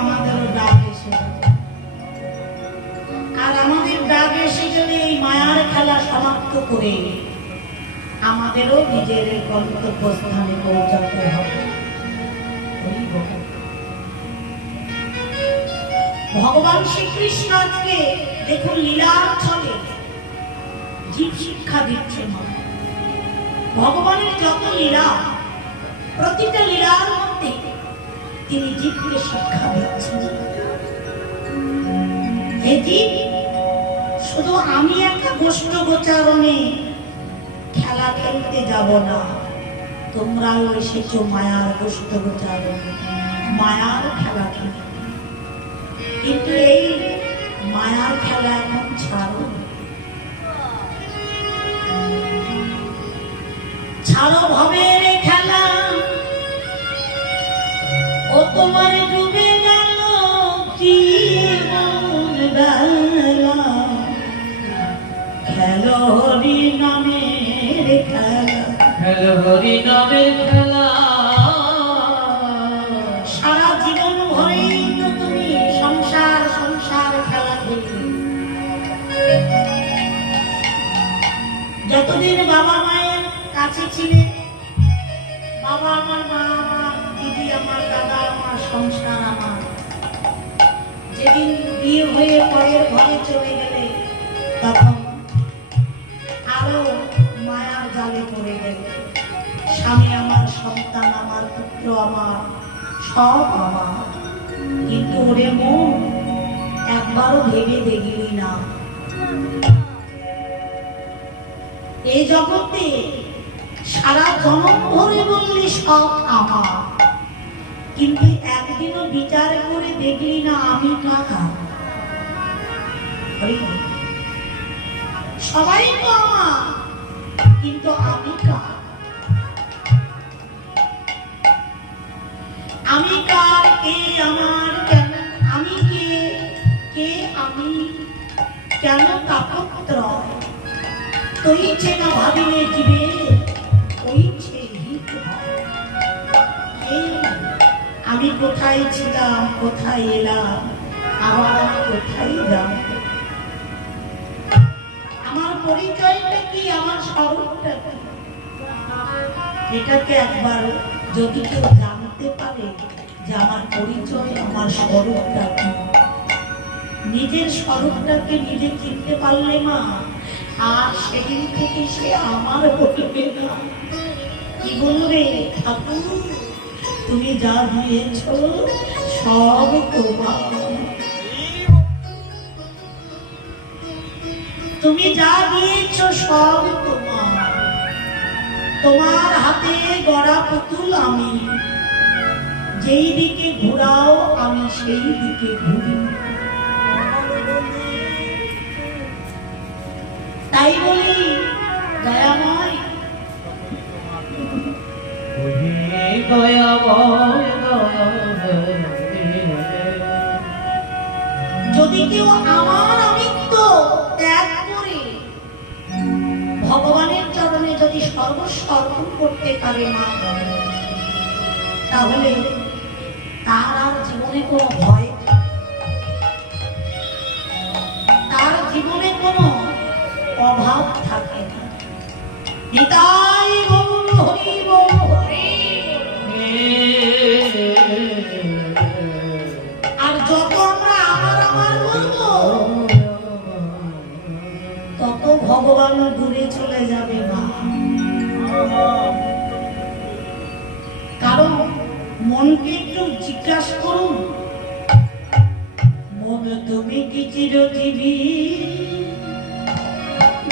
আমাদেরও ডাক এসে যাবে। আর আমাদের ডাক এসে গেলে এই মায়ার খেলা সমাপ্ত করে আমাদেরও নিজের গন্তব্যস্থানে পৌঁছাতে হবে। ভগবান শ্রীকৃষ্ণ আজকে দেখুন লীলার ছলে জীব শিক্ষা দিচ্ছেন। ভগবানের যত লীলা, প্রতিটা লীলার মধ্যে তিনি জীবকে শিক্ষা দিচ্ছেন। হে জীব, শুধু আমি একটা গোষ্ঠ গোচারণে খেলা খেলতে যাব না, তোমরাও এসেছো মায়ার গোষ্ঠ গোচারণে, মায়ার খেলা খেলতে। কিন্তু এই মায়ার খেলা এখন ছাড়ো, ছাড়ো ভবের খেলা। ও তোমার ডুবে গেল কি বেলা, খেলো হরি নামের খেলা, খেলো হরি নামের খেলা। সারা জীবন ভরেই তো তুমি সংসার সংসার খেলা খেলবে। যতদিন বাবা মায়ের কাছে ছিলে, বাবা আমার, মা আমার, দিদি আমার, দাদা আমার, সংসার আমার, যেদিন বিয়ে হয়ে পরের ঘরে চলে গেলে তখন আরো মায়ার জালে পড়ে গেলে। স্বামী আমার, সন্তান আমার, পুত্র আমার, সব আমার। কিন্তু ওরে মন, একবারও ভেবে দেখলি না এই জগতে সারা জনম ধরে বললি সব আমার, কিন্তু একদিনও বিচার করে দেখলি না আমি কাকা। সবাই তো আমার, কিন্তু আমি কার? আমি কার? কে আমার? কেন আমি? কে কে আমি? কেন তাপত্রয়? তুই চেনা ভাবিলে দিবে, ওই আমি কোথায় ছিলাম, কোথায় এলাম, আবার আমি কোথায় যাব? আমার পরিচয়টা কি, আমার স্বরূপটা কি? এটাকে একবার যদি কেউ জানতে পারে যে আমার পরিচয়, আমার স্বরূপটা কি, নিজের স্বরূপটাকে নিজে চিনতে পারলে মা, আর সেদিন থেকে সে আমার বলবে না। কি বলবে? ঠাকুর, তুমি যা দিয়েছ সব তোমার, তুমি যা দিয়েছ সব তোমার, তোমার হাতে গড়া পুতুল আমি, যেই দিকে ঘুরাও আমি সেই দিকে ঘুরি। তাই বলি দয়াময়, যদি কেউ আমার আমিত্ব ত্যাগ করে ভগবানের চরণে যদি সর্বস্ব অর্পণ করতে পারে মা, তাহলে তার আর জীবনে কোনো ভয়, তার জীবনে কোনো অভাব থাকে না। নিতাই গৌর হরি বল, আর যত আমরা আমার আমার বলবো তত ভগবান দূরে চলে যাবে মা। কারণ মনকে একটু জিজ্ঞাসা করুন, মন তুমি কি চিরজীবী?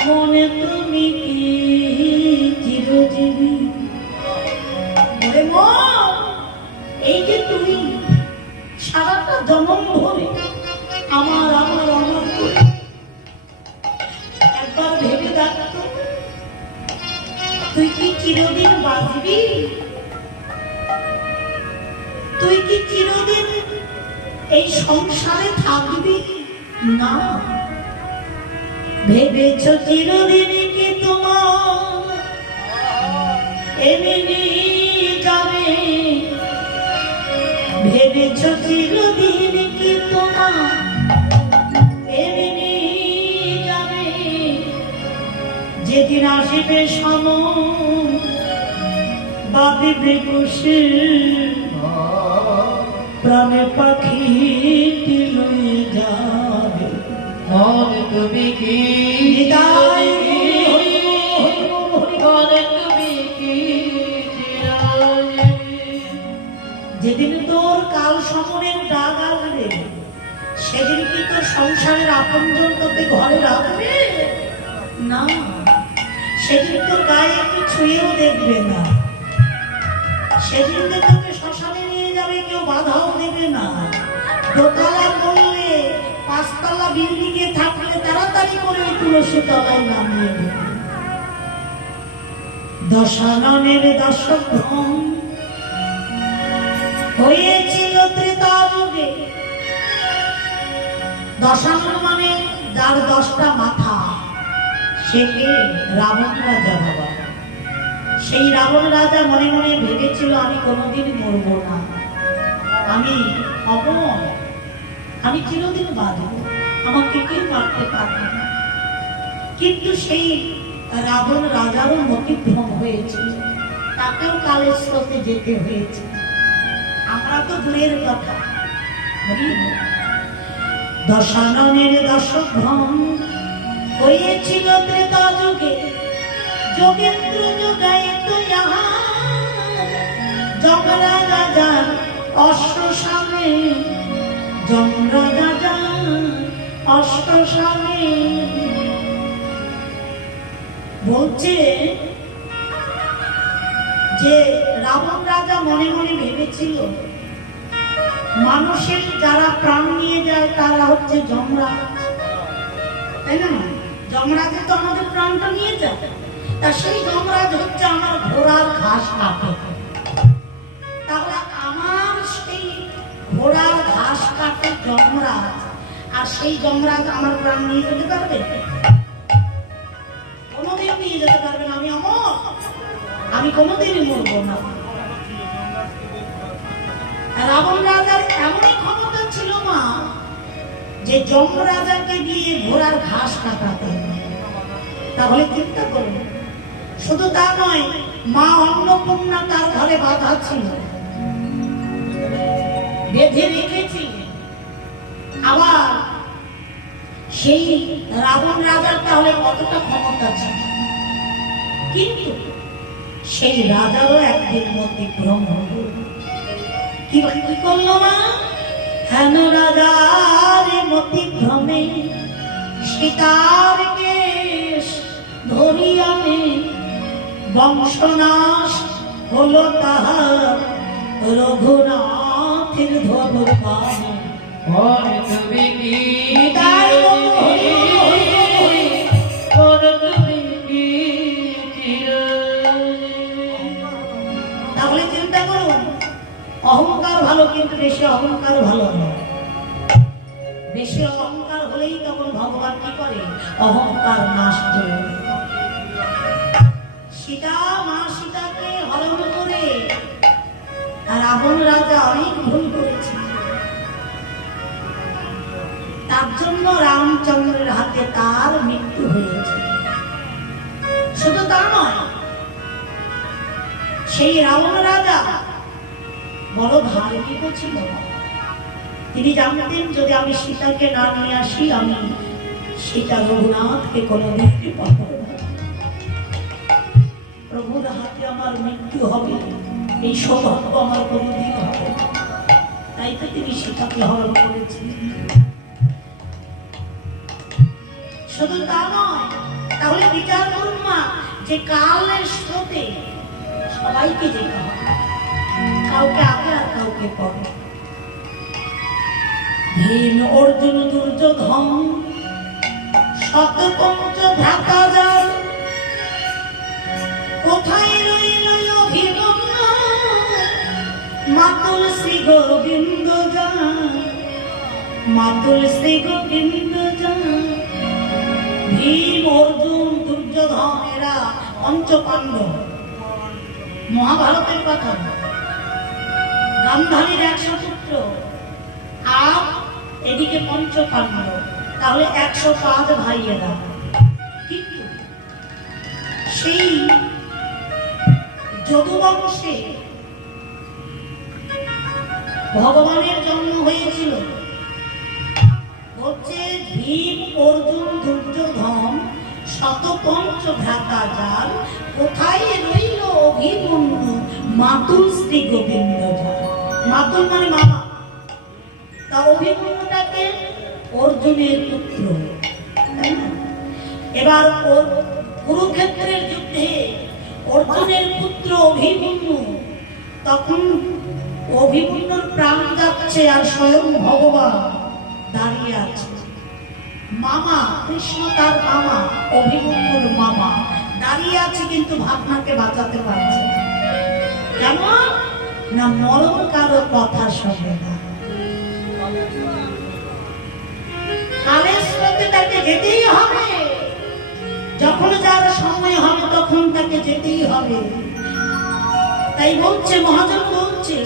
মনে তুমি কি চিরজীবী? বলে মন, এই যে তুমি সারাটা জন্ম ধরে আমার আমার আমার করে, একবার ভেবে দেখতো তুই কি চিরদিন বাঁচবি? তুই কি চিরদিন এই সংসারে থাকবি? না। ভেবেছ চিরদিন কি তোমার এমনি যাবে? ভেবে ভেবেছ চিরদিন কি তোমার এমনি যাবে, যেদিন আসিবে সময় বাঁধিবে কুশে, প্রাণে পাখিটি লয়ে যাবে। মন তুমি কি বিদায় মন তুমি কি চিরাবে। যেদিন তোর কাল সমনের ডাক আসবে, সেদিন কি তোর সংসারের আপনজন তোকে ঘরে রাখবে? না, সেদিন তোর গায়ে একটু ছুঁয়েও দেখবে না। সেদিন তো তোকে শ্মশানে নিয়ে যাবে, কেউ বাধাও দেবে না। দোতলা বললে, পাঁচতলা বিল্ডিং এ থাকলে তাড়াতাড়ি করে ওই তুলসী তলায় নামিয়ে দেবে। দশাননের দশগ্রাম হয়েছিল ত্রেতা যুগে। দশানন মানে যার 10টা মাথা, সে কে? রাবণ রাজা বাবা। সেই রাবণ রাজা মনে মনে ভেবেছিল আমি কোনোদিন মরবো না, আমি অমর, আমি চিরদিন বাঁচব, আমাকে কেউ মারতে পারবে না। কিন্তু সেই রাবণ রাজারও মতিভ্রম হয়েছিল, তাকেও কালের স্রোতে যেতে হয়েছে। আমরা তো দূরের কথা। দশাননের দশগ্রাম হয়েছিল ত্রেতা যুগে। যোগেন্দ্র যোগায়িত ইহা যমরাজা যান অষ্টসামে, যমরাজা যান অষ্টসামে। বলছে যে রাবণ রাজা মনে মনে ভেবেছিল মানুষের যারা প্রাণ নিয়ে যায় তারা হচ্ছে যমরাজ, তাই না? যমরাজে তো আমাদের প্রাণটা নিয়ে যায়। তা সেই যমরাজ হচ্ছে আমার ঘোড়ার ঘাস কাটে। তাহলে আমার সেই ঘোড়ার ঘাস কাটে যমরাজ, আর সেই যমরাজ আমার প্রাণ নিয়ে যেতে পারবে? কোনোদিন নিয়ে যেতে পারবে না। আমি অমর, আমি কোনোদিনই মরবো না। রাবণ রাজার এমনই ক্ষমতা ছিল মা, যে যমরাজাকে দিয়ে ঘোড়ার ঘাস কাটাতে। তাহলে চিন্তা করুন, শুধু তা নয়, মা অন্নপূর্ণা তার ঘরে বাধা ছিল, বেঁধে রেখেছিল। আবার সেই রাবণ রাজার তাহলে কতটা ক্ষমতা ছিল, কিন্তু সেই রাজারও একদিন মতিভ্রম হলো। কি করলো মা? হেন রাজার মতিভ্রমে সীতার কেশ ধরিয়া নে, বংশনাশ হলো তাহার রঘুনাথের ধবল পানে। মন তুমি কি বিদায় মন তুমি কি চিরাবে। তাহলে চিন্তা করুন, অহংকার ভালো, কিন্তু বেশি অহংকার ভালো নয়। বেশি অহংকার হলেই তখন ভগবান কি করে? অহংকার নাশ করে। সীতা, মা সীতাকে হরণ করে রাবণ রাজা অনেক ভুল করেছে। তার জন্য রামচন্দ্রের হাতে তার মৃত্যু হয়েছে। শুধু তা নয়, সেই রাবণ রাজা বড় ধার্মিক ছিল। তিনি জানতেন যদি আমি সীতাকে না নিয়ে আসি, আমি সীতা রঘুনাথকে কোনোদিন পাবো না। প্রভুর হাতে আমার মৃত্যু হবে, এই সৌভাগ্য আমার কোনোদিন হবে না। তাই তো তিনি সীতাকে হরণ করেছিলেন। শুধু তা নয়, তাহলে বিচার করুন মা, যে কালের স্রোতে সবাইকে যেতে হবে, কাউকে আগে আর কাউকে পরে। ভীম, অর্জুন, দুর্যোধন, শতপঞ্চ ভ্রাতা যার, কোথায় রইল অভিমন্যু, মাতুল শ্রী গোবিন্দ যার, মাতুল শ্রী গোবিন্দ যার। ভীম, অর্জুন, দুর্যোধন এরা পঞ্চপাণ্ডব। মহাভারতের কথা, গান্ধারীর 100 পুত্র আর এদিকে পঞ্চপাণ্ডব, তাহলে 105 ভাইয়েরা। কিন্তু সেই যদুবংশে ভগবানের জন্ম হয়েছিল। হচ্ছে ভীম, অর্জুন, দুর্যোধন, শতপঞ্চ ভ্রাতা যার, কোথায় রইল অভিমন্যু, মাতুল শ্রী গোবিন্দ যার। মাতুল মানে মামা। তা অভিমন্যুটাকে অর্জুনের পুত্র, তাই না? এবার কুরুক্ষেত্রের যুদ্ধে অর্জুনের পুত্র অভিমন্যু, তখন অভিমন্যুর প্রাণ যাচ্ছে আর স্বয়ং ভগবান দাঁড়িয়ে আছে। মামা কৃষ্ণ তার মামা, অভিমন্যুর মামা দাঁড়িয়ে আছে, কিন্তু ভাবনাকে বাঁচাতে পারছে না। কেমন না, মরণ কারো কথা শোনে না। কালের স্রোতে তাকে যেতেই হবে, যখন যার সময় হবে তখন তাকে যেতেই হবে। তাই বলছে মহাজন, বলছে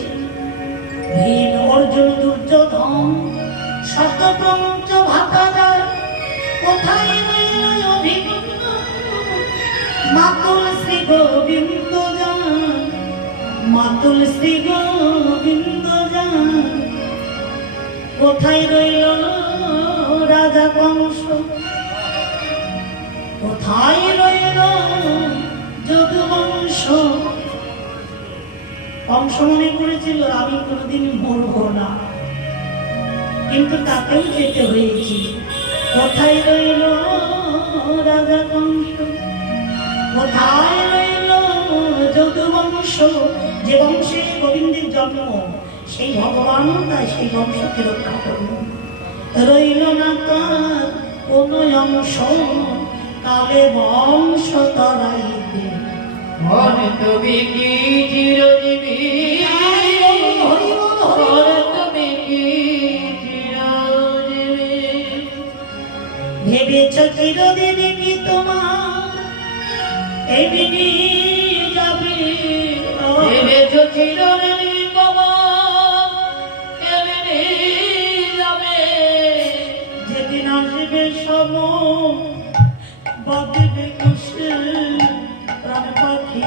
ভীম, অর্জুন, দুর্যোধন, শতপঞ্চ ভ্রাতা যার, কোথায় রইল অভিমন্যু, মাতুল শ্রী গোবিন্দ যার, মাতুল শ্রী গোবিন্দ যার। কোথায় রইল রাজা কংস, কোথায় রইল যদুবংশ। কংস মনে করেছিল আমি কোনোদিন মরব না, কিন্তু তাকেও যেতে হয়েছিল। কোথায় রইল রাজা কংস, কোথায় রইল যদুবংশ। যে বংশে গোবিন্দের জন্ম, সেই ভগবানও তাই সেই বংশকে রক্ষা করল। রইল না তার কোন অংশ, কালে বংশ তরাইতে। মনে তুমি কি চিরজীবী, মনে তুমি কি চিরজীবী। ভেবেছ চিরদিন কি তোমার এমনি যাবে, ভেবেছ চিরদিন তোমার এমনি যাবে। যেদিন আসবে সময় বাঁধবে কুশে, প্রাণ পাখি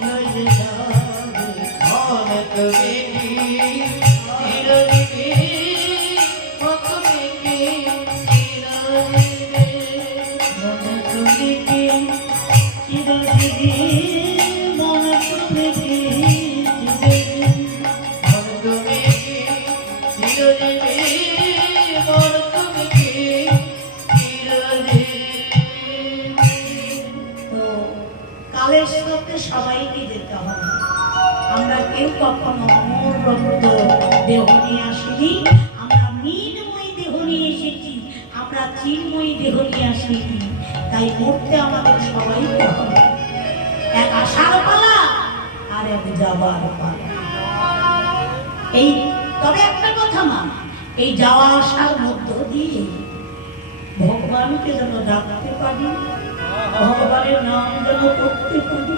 লয়ে যাবে। মনে তুমি কি চিরজীবী, মনে তুমি কি চিরজীবী। মনে তুমি কি চিরজীবী, মনে তুমি কি চিরজীবী। মনে তুমি কি চিরজীবী, মনে তুমি কি চিরজীবী। তো কালের স্রোতে সবাইকে যেতে হবে। আমরা কেউ কখনো অমর রক্ত দেহ নিয়ে আসিনি, আমরা মৃন্ময়ী দেহ নিয়ে এসেছি, আমরা চিন্ময়ী দেহ নিয়ে আসিনি। তাই মরতে আমাদের সবাইকে হবে। এক আসার পালা আর এক যাবার পালা। এই তবে একটা কথা মা, এই যাওয়া আসার মধ্য দিয়ে ভগবানকে যেন ডাকতে পারি, ভগবানের নাম যেন করতে পারি।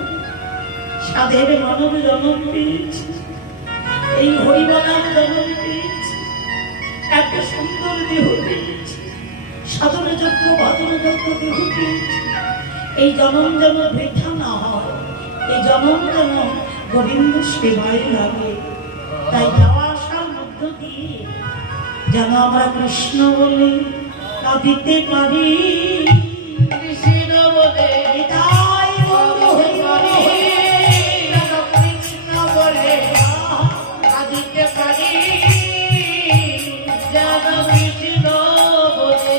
সাধের মানব জন্ম পেয়েছি, এই হরিবালার জন্ম পেয়েছি, এত সুন্দর দেহ পেয়েছি, সাধন যোগ্য ভজন যোগ্য দেহ পেয়েছি। এই জনম যেন বৃথা না হয়, এই জনম যেন গোবিন্দ সেবায় লাগে। তাই যাওয়া আসার মধ্য দিয়ে যেন আমরা কৃষ্ণ বলে কাঁদিতে পারি। কৃষ্ণ বলে তাই বলো হরি বলো হরি, যেন কৃষ্ণ বলে কাঁদিতে পারি, যেন কৃষ্ণ বলে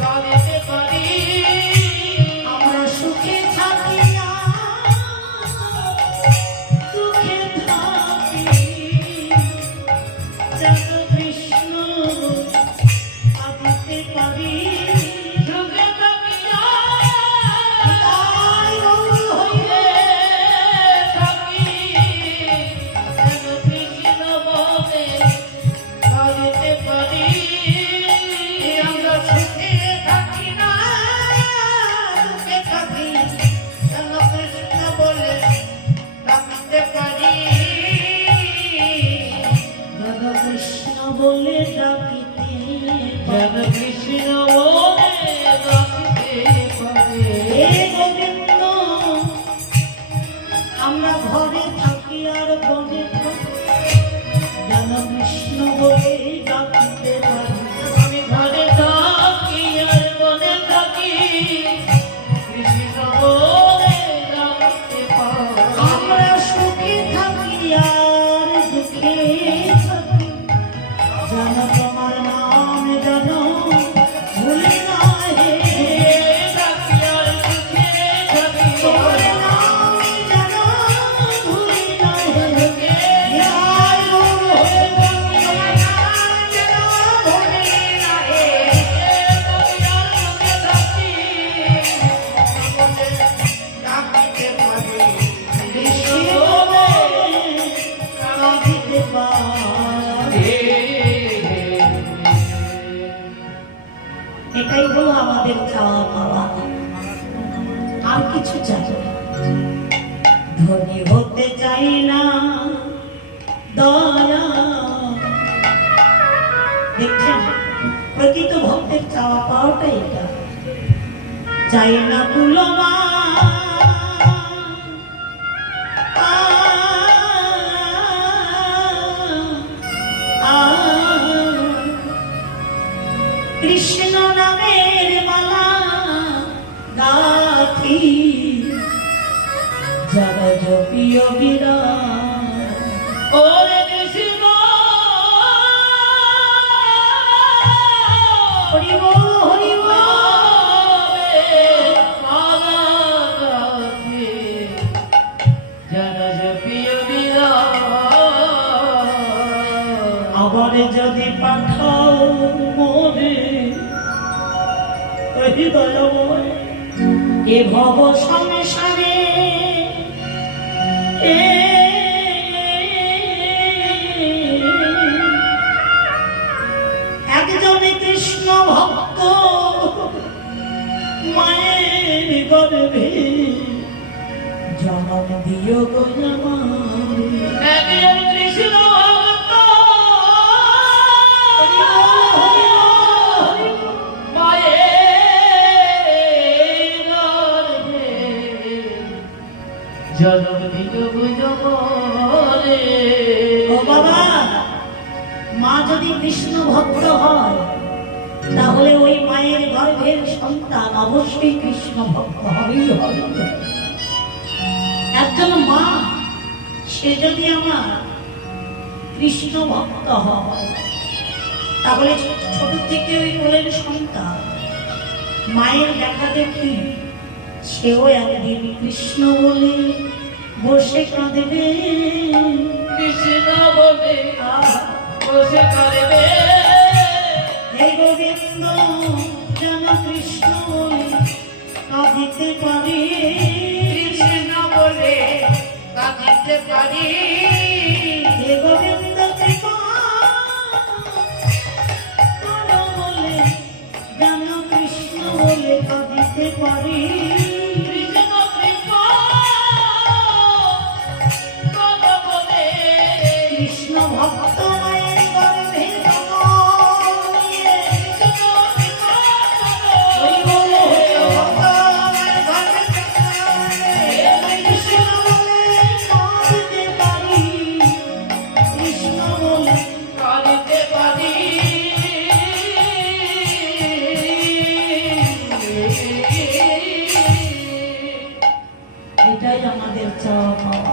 কাঁদিতে পারি। আমরা সুখে থাকি না, দুঃখে থাকি, যেন কৃষ্ণ কাঁদিতে পারি। সুখে থাকি না, তাই বলো হরি থাকি, যেন কৃষ্ণ বলে বলে ডাকিতে যেন কৃষ্ণ বলে ডাকিতে পারে। হে গোবিন্দ আমরা ঘরে থাকি আর বনে থাকি যেন কৃষ্ণ বলে ডাকিতে পারি। আমি ঘরে থাকি আর বনে থাকি কৃষ্ণ বলে ডাকিতে পারে। আমরা সুখে থাকি আর দুঃখে থাকি যেন তোমার নাম যেন ভুলি না হে। থাকি আর সুখে থাকি তোমার নাম যেন ভুলি না হে। নিতাই গৌর হয়ে তোমার নাম যেন ভুলি না হে। কৃষ্ণ বলে ডাকিতে পারি। এটাই হলো আমাদের চাওয়া পাওয়া, আর কিছু চাই না। ধনী হতে চাই না দয়া, দেখছেন প্রকৃত ভক্তের চাওয়া পাওয়াটা এটা। চাই না তুলনা কৃষ্ণ নামের মালা গাথি যারা জপিও বিরাট। ওরে কৃষ্ণ হরি বল হরি বল। আবার যদি পাঠাও মোরে হৃদয়ময় এ ভব সংসারে, একজনে কৃষ্ণ ভক্ত মায়ের গর্ভে জন্ম দিও গো আমার। কৃষ্ণ জনম দিল বুঝবরে। ও বাবা, মা যদি কৃষ্ণ ভক্ত হয় তাহলে ওই মায়ের গর্ভের সন্তান অবশ্যই কৃষ্ণ ভক্ত হবেই হবে। একজন মা সে যদি আমার কৃষ্ণ ভক্ত হয় তাহলে ছোট থেকে ওই কোলের সন্তান মায়ের দেখা দেখি সেও একদিন কৃষ্ণ বলে বসে কাঁদবে। কৃষ্ণ বলে বসে কাঁদবে। হে গোবিন্দ যেন কৃষ্ণ বলে কাঁদিতে পারি। কৃষ্ণ বলে কাঁদিতে পারি। হে গোবিন্দ কৃপা করো বলে যেন কৃষ্ণ বলে কাঁদিতে পারি। কৃষ্ণ কৃপা করো বলে কৃষ্ণ ভক্ত মায়ের গর্ভে জন্ম নিয়ে কৃষ্ণ কৃপা করো। হরি বল হরি ভক্ত মায়ের গর্ভে জন্ম নিয়ে কৃষ্ণ বলে কাঁদিতে পারি। কৃষ্ণ বলে কাঁদিতে পারি। এটাই আমাদের চাওয়া পাওয়া।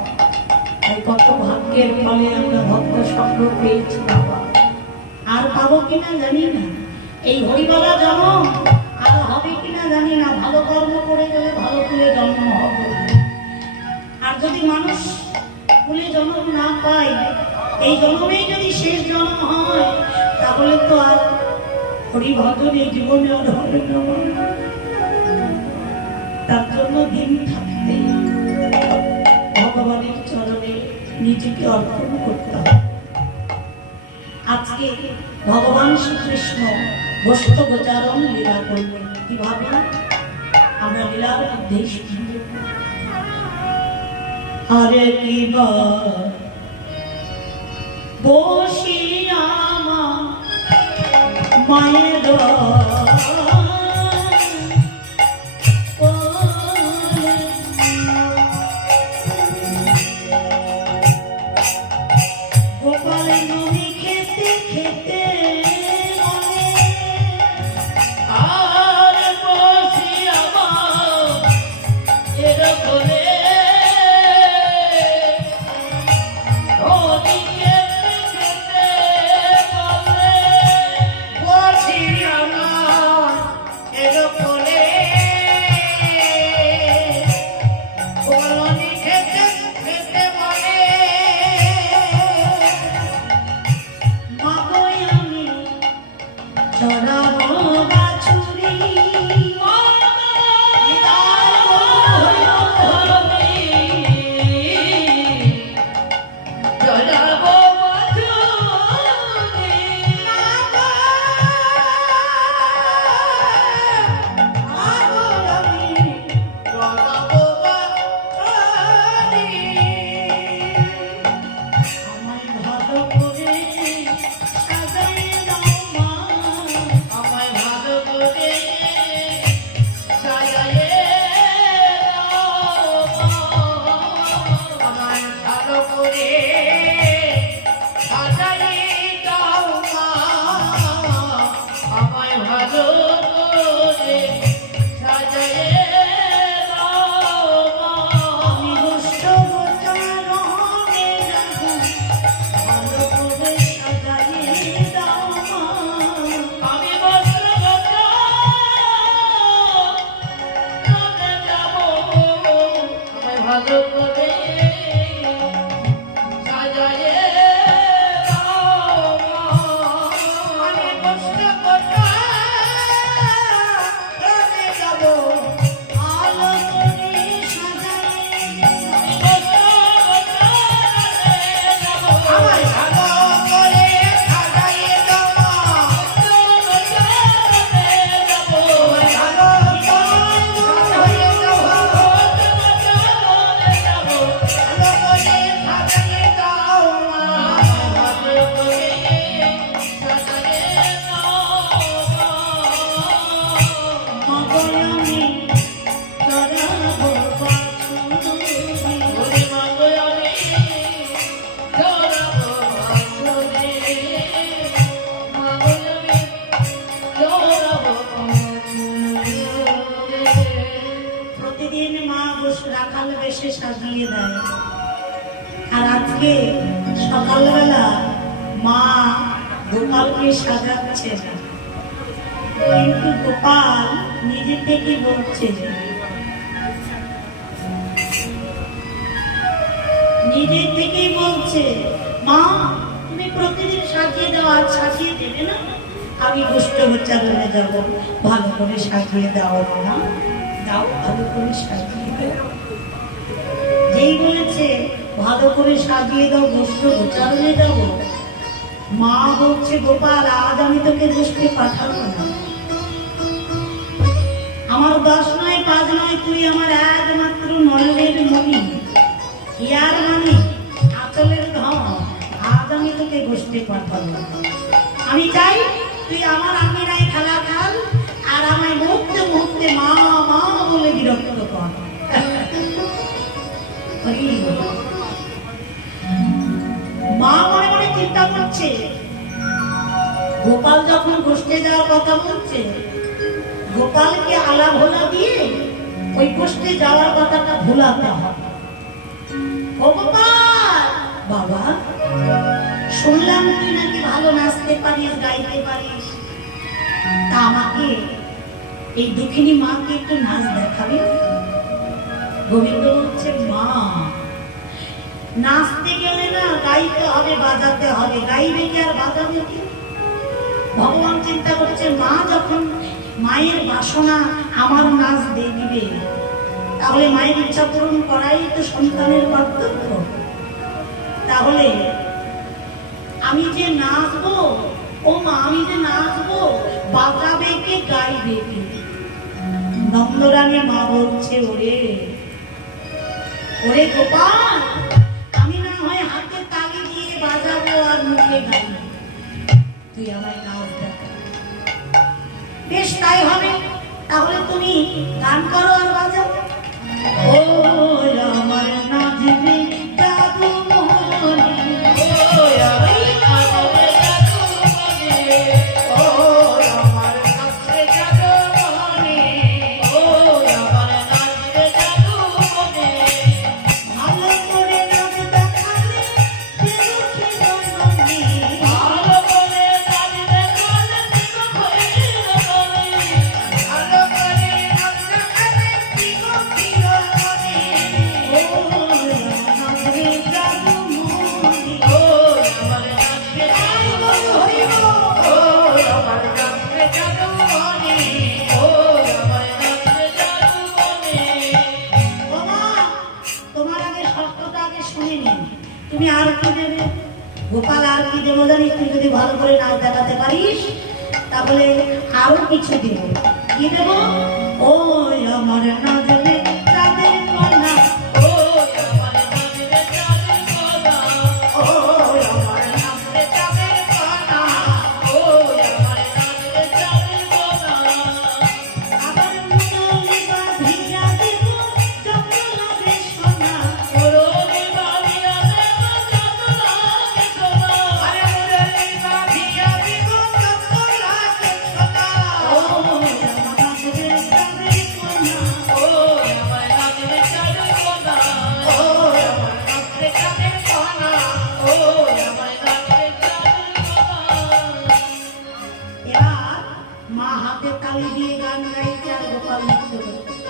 তাই কত ভাগ্যের ফলে আমরা ভক্ত সঙ্গ পেয়েছি বাবা, আর পাবো কিনা জানি না। এই হরিবালা জন্ম আর হবে কিনা জানি না। ভালো কর্ম করে গেলে ভালো কুলে জন্ম হবে, আর যদি মানুষ কুলে জন্ম না পায়, এই জন্মেই যদি শেষ জন্ম হয় তাহলে তো আর হরি ভজন এই জীবনে আর হবে না। তার জন্য দিন থাকতে ভগবানের চরণে নিজেকে অর্পণ করতে হবে। আজকে ভগবান শ্রীকৃষ্ণ বস্তু গোচারণ লীলা করলেন কিভাবে আমরা লীলার মধ্যেই শুনব। আরে কিবা বসিয়া মায়ের গোপালের ননি খেতে খেতে মনে আর বসি আমার এর কোলে নদী খেতে খেতে বলে বলছি আমার এর কোলে গোপালনি খেতে খেতে বলে মাগো আমি চড়াবো বাছুরি আমায় ভালো করে সাজাই দাও মা আমায় ভালো করে সাজায়ে দাও আমায় ভালো করে সাজায়ে দাও মা আমায় ভালো করে সাজায়ে দাও আমি দুষ্ট গোচারণে যাবো ভালো করে সাজাই দাও মা আমি বস্ত্র বদলে যাব আমায় ভালো করে সাজায়ে দাও আমি কষ্ট করতে যাবো ভালো করে সাজাই আমায় ভালো করে সাজাই দাও মা আমায় ভালো করে সাজাই দাও ভালো করে সাজাই দাও মা মাগো আমি চড়াবো প্রতিদিন মা রাখাল বেশে সাজিয়ে দেয় আর আজকে সকালবেলা মা গোপালকে সাজাচ্ছে না কিন্তু গোপাল নিজে থেকে বলছে নিজে থেকেই বলছে মা তুমি প্রতিদিন সাজিয়ে দাও আজ সাজিয়ে দেবে না আমি গোষ্ঠ উচ্চারণে যাব ভালো করে সাজিয়ে দাও মা দাও ভালো করে সাজিয়ে দাও যেই বলেছে ভালো করে সাজিয়ে দাও গোষ্ঠ উচ্চারণে যাব মা বলছে গোপাল আজ আমি তোকে গোষ্ঠে পাঠাবো না আমার 10 নয় 5 নয় তুই আমার একমাত্র নয়নের মণি ইয়ার মানে আচলের ধন আজ আমি তোকে গোষ্ঠে পাঠাবো না আমি চাই তুই আমার আঙিনায় খেলা খেল আর আমায় মুহূর্তে মুহূর্তে মা মা বলে বিরক্ত কর মা মনে মনে চিন্তা করছে গোপাল যখন গোষ্ঠে যাওয়ার কথা বলছে গোপালকে আলা ভোলা দিয়ে ওই গোষ্ঠে যাওয়ার কথাটা ভুলাতে হবে ও গোপাল বাবা শুনলাম তুই নাকি ভালো নাচতে পারিস গাইতে পারিস তা আমাকে এই দুঃখিনী মাকে একটু নাচ দেখাবি গোবিন্দ বলছে মা নাচতে গেলে না গাইতে হবে বাজাতে হবে গাইবে কি আর বাজাবে কি ভগবান চিন্তা করছে মা যখন মায়ের বাসনা আমার নাচ দেখবে তাহলে মায়ের ইচ্ছা পূরণ করাই তো সন্তানের কর্তব্য তাহলে আমি যে নাচবো ও মা আমি যে নাচবো বাজাবে কে গাইবে কে নন্দরানী মা বলছে ওরে ওরে গোপাল আমি না হয় হাতে তালি দিয়ে বাজাবো আর মুখে গাইবো তুই আমায় নাচ দেখা তাই হবে। তাহলে তুমি গান করো আর বাজাও। ও আমার নাচবে জাদু মনি, ও আমার নাচবে জাদু মনি, ও আমার নাচবে জাদু মনি, ও আমার নাচবে জাদু মনি, ভালো করে নাচ দেখালে খেলো খেলো মনি, ভালো করে নাচ দেখালে দিব খৈর মনি, ভালো করে নাচ দেখালে খেলো খেলো মনি, ও নাচবে জাদু মনি। ও আমার নাচবে আই বল হইব, ও আমার নাচবে জাদু মনি। ও আমার নাচবে জাদু মনি। বাবা, তোমার আগে শর্তটা আগে শুনে নিন। তুমি আর কি দেবে? গোপাল আর কি দেবো জানিস? তুই যদি ভালো করে নাচ দেখাতে পারিস তাহলে আরো কিছু দেব। কি দেব? ও আমার নাচবে চাঁদের কন্যা, ও আমার নাচবে জাদু মনা, ও আমার নাচবে চাঁদের কন্যা, ও আমার নাচবে জাদু মনা, আবার মুরলি বাঁধিয়া দেব যত লাগে সোনা, মুরলি বাঁধিয়া দেব যত লাগে সোনা, আরে মুরলি বাঁধিয়া দেব যত লাগে সোনা, ও আমার নাচবে চাঁদের কন্যা, ও আমার নাচবে জাদু মনা, ও আমার নাচবে চাঁদের কন্যা। ও আমার নাচবে জাদু মনা। এবার মা হাতে তালি দিয়ে গান গাইছে আর গোপাল নৃত্য করছে।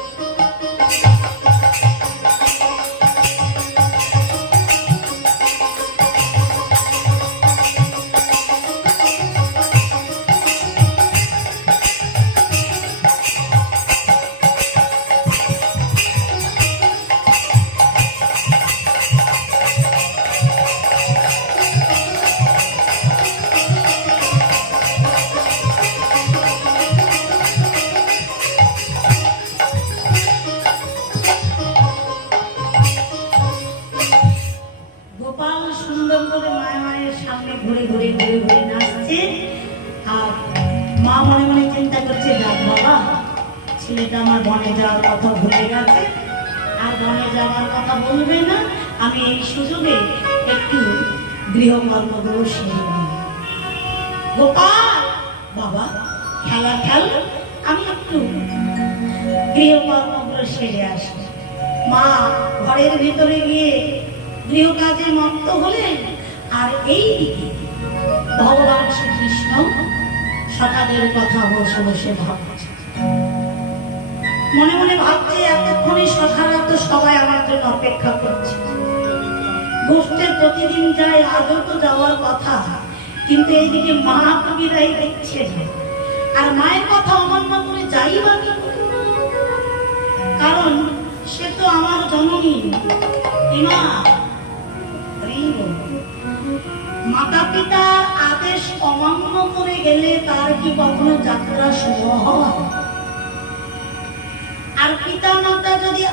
গোপাল সুন্দর করে মায়ের সামনে ঘুরে ঘুরে ঘুরে ঘুরে নাচছে আর মা মনে মনে চিন্তা করছে, যাক বাবা, ছেলেটা আমার বনে যাওয়ার কথা ভুলে গেছে, আর বনে যাওয়ার কথা বলবে না। আমি এই সুযোগে একটু গৃহকর্মগুলো সেরে নিই। গোপাল বাবা, খেলা খেল, আমি একটু গৃহকর্মগুলো সেরে আসি। মা ঘরের ভিতরে গিয়ে গৃহ কাজে মত্ত হলেন, আর এই দিকে ভগবান শ্রীকৃষ্ণ সকালের কথা বসে বসে ভাবছে। মনে মনে ভাবছে, এতক্ষণে সখারা তো সবাই আমার জন্য অপেক্ষা করছে। গোষ্ঠের প্রতিদিন যায়, আদৌ তো যাওয়ার কথা, কিন্তু এইদিকে মা কবিরাই দেখছে না। আর মায়ের কথা অমান্য করে যাই বা কি করে? কারণ সে তো আমার জননী মা। মাতা পিতার আদেশ অমান্য করে গেলে তার কি কখনো যাত্রা শুভ হয়? আর পিতামাতা যদি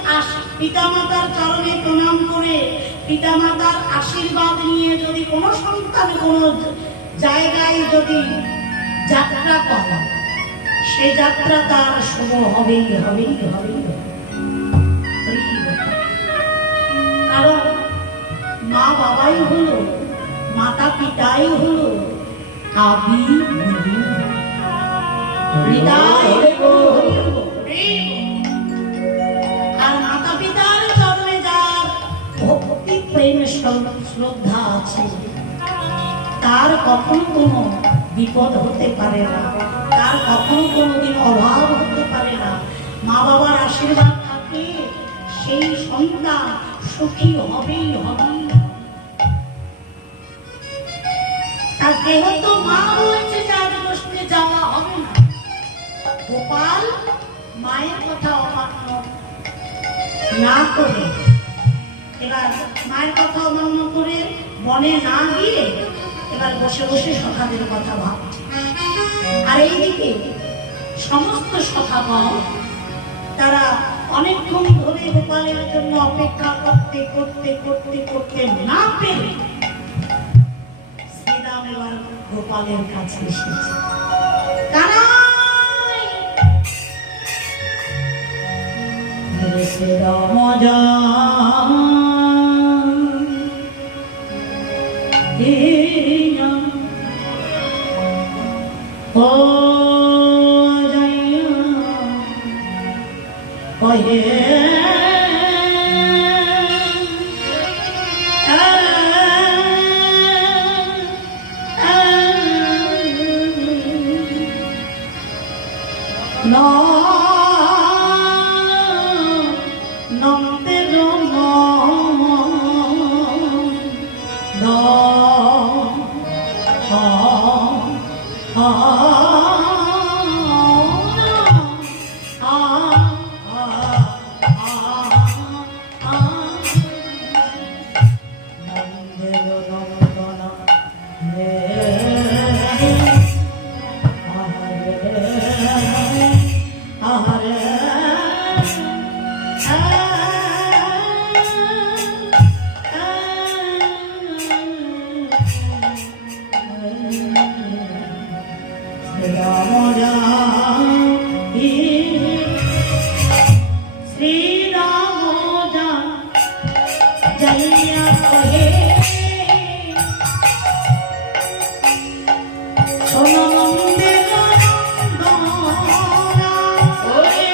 পিতামাতার চরণে প্রণাম করে পিতামাতার আশীর্বাদ নিয়ে যদি কোনো সন্তান কোনো জায়গায় যদি যাত্রা করে, সে যাত্রা তার শুভ হবেই হবেই হবেই হবে। কারণ মা বাবাই হলো, মাতা পিতাই হলো আদি গুরু। আর মাতা পিতার চরণে যার ভক্তি প্রেম শ্রদ্ধা আছে, তার কখনো কোনো বিপদ হতে পারে না, তার কখনো কোনোদিন অভাব হতে পারে না। মা বাবার আশীর্বাদ থাকে, সেই সন্তান সুখী হবেই হবেই। তার যেহেতু মা বলেছে যে আজ বসতে যাওয়া হবে না, গোপাল মায়ের কথা অমান্য না করে, এবার মায়ের কথা অমান্য করে বনে না গিয়ে এবার বসে বসে সখাদের কথা ভাবছে। আর এইদিকে সমস্ত সখাগণ তারা অনেকক্ষণ ধরে গোপালের জন্য অপেক্ষা করতে করতে করতে করতে না পেরে শ্রীরাম এবার গোপালের কাছে এসেছে। কানাই মজা ও যাইয়া কহে ওরে শ্রীরাম ইয়া কহে ধনের ওরে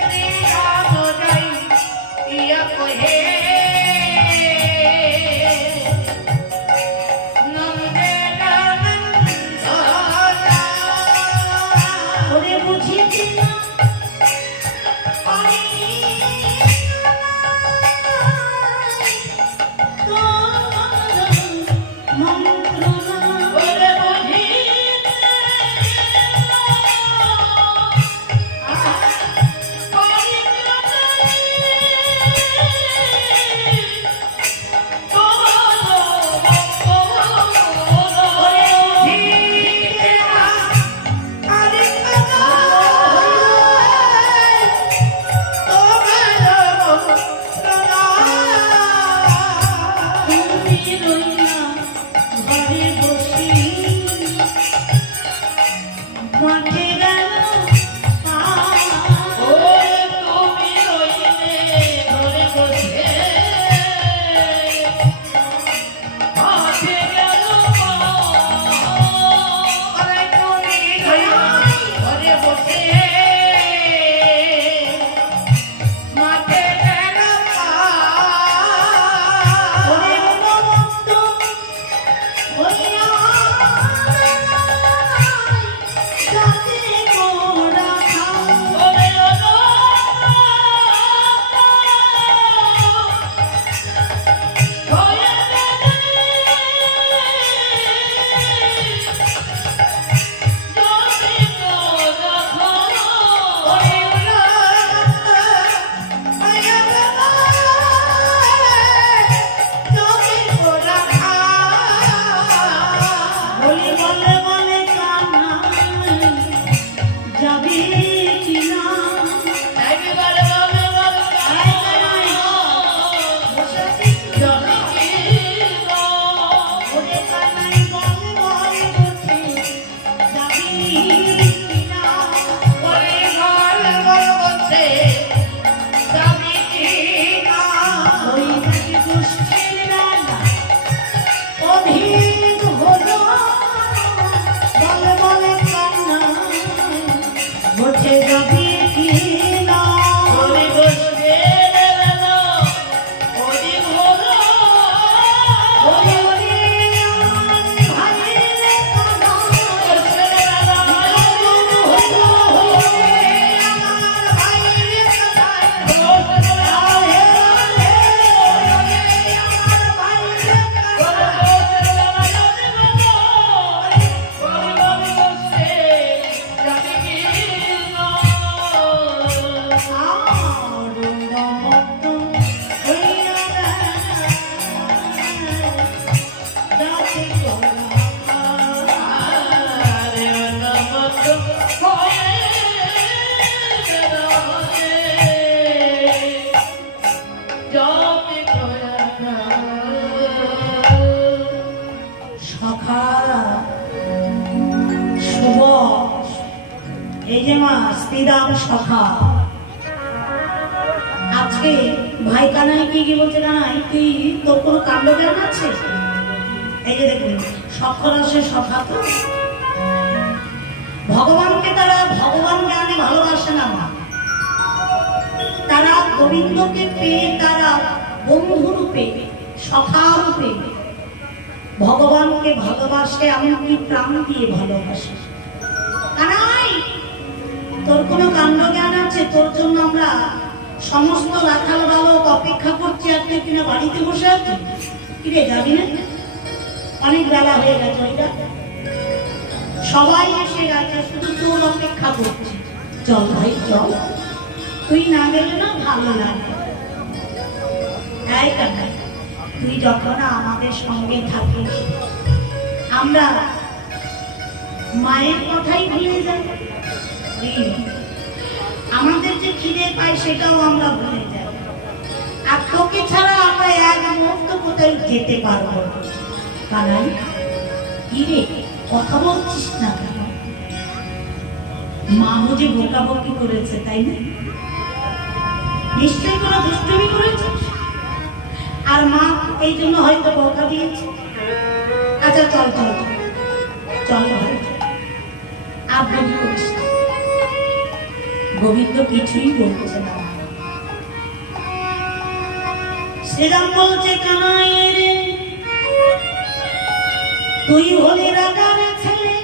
শ্রীরাম যাই ইয়া কহে নন্দের নন্দনা ওরে এই যে মা শ্রীরাম সখা, আজকে ভাই কানাই কি বলছে, কানাই তুই তোর কোনো কাণ্ড জ্ঞান আছে? এই যে দেখুন সক্ষরসের সখা, তো ভগবানকে তারা ভগবান জ্ঞানে ভালোবাসে না মা, তারা গোবিন্দকে পেয়ে তারা বন্ধু রূপে সখা রূপে ভগবানকে ভালোবাসে, এমনকি প্রাণ দিয়ে ভালোবাসে। কানাই তোর কোনো কাণ্ড জ্ঞান আছে? তোর জন্য আমরা সমস্ত রাখাল বালক অপেক্ষা করছি, আর তুই কিনা বাড়িতে বসে আছি। কিরে যাবি না? অনেক বেলা হয়ে গেছে, ওইটা সবাই এসে গেছে, শুধু তোর অপেক্ষা করছি। চল ভাই চল, তুই না গেলে না ভালো লাগে। তুই যখন আমাদের সঙ্গে থাকিস আমরা মায়ের কথাই ভুলে যাই, আমাদের যে খিদে পাই সেটাও আমরা ভুলে যাই। আর তোকে ছাড়া আমরা এক মুহূর্ত কোথায় যেতে পারবো না। কানাই কি রে, কথা বলছিস না কেন? মা বুঝে বকাবকি করেছে তাই না? নিশ্চয়ই কোনো দুষ্টুমি করেছিস, আর মা এই জন্য হয়তো বকা দিয়েছে। আচ্ছা চল চল চল ভাই, আর বুঝি করিস না। গোবিন্দ কিছুই বলছে না। শ্রীরাম বলছে, কানাই রে তুই হলি রাজার ছেলে,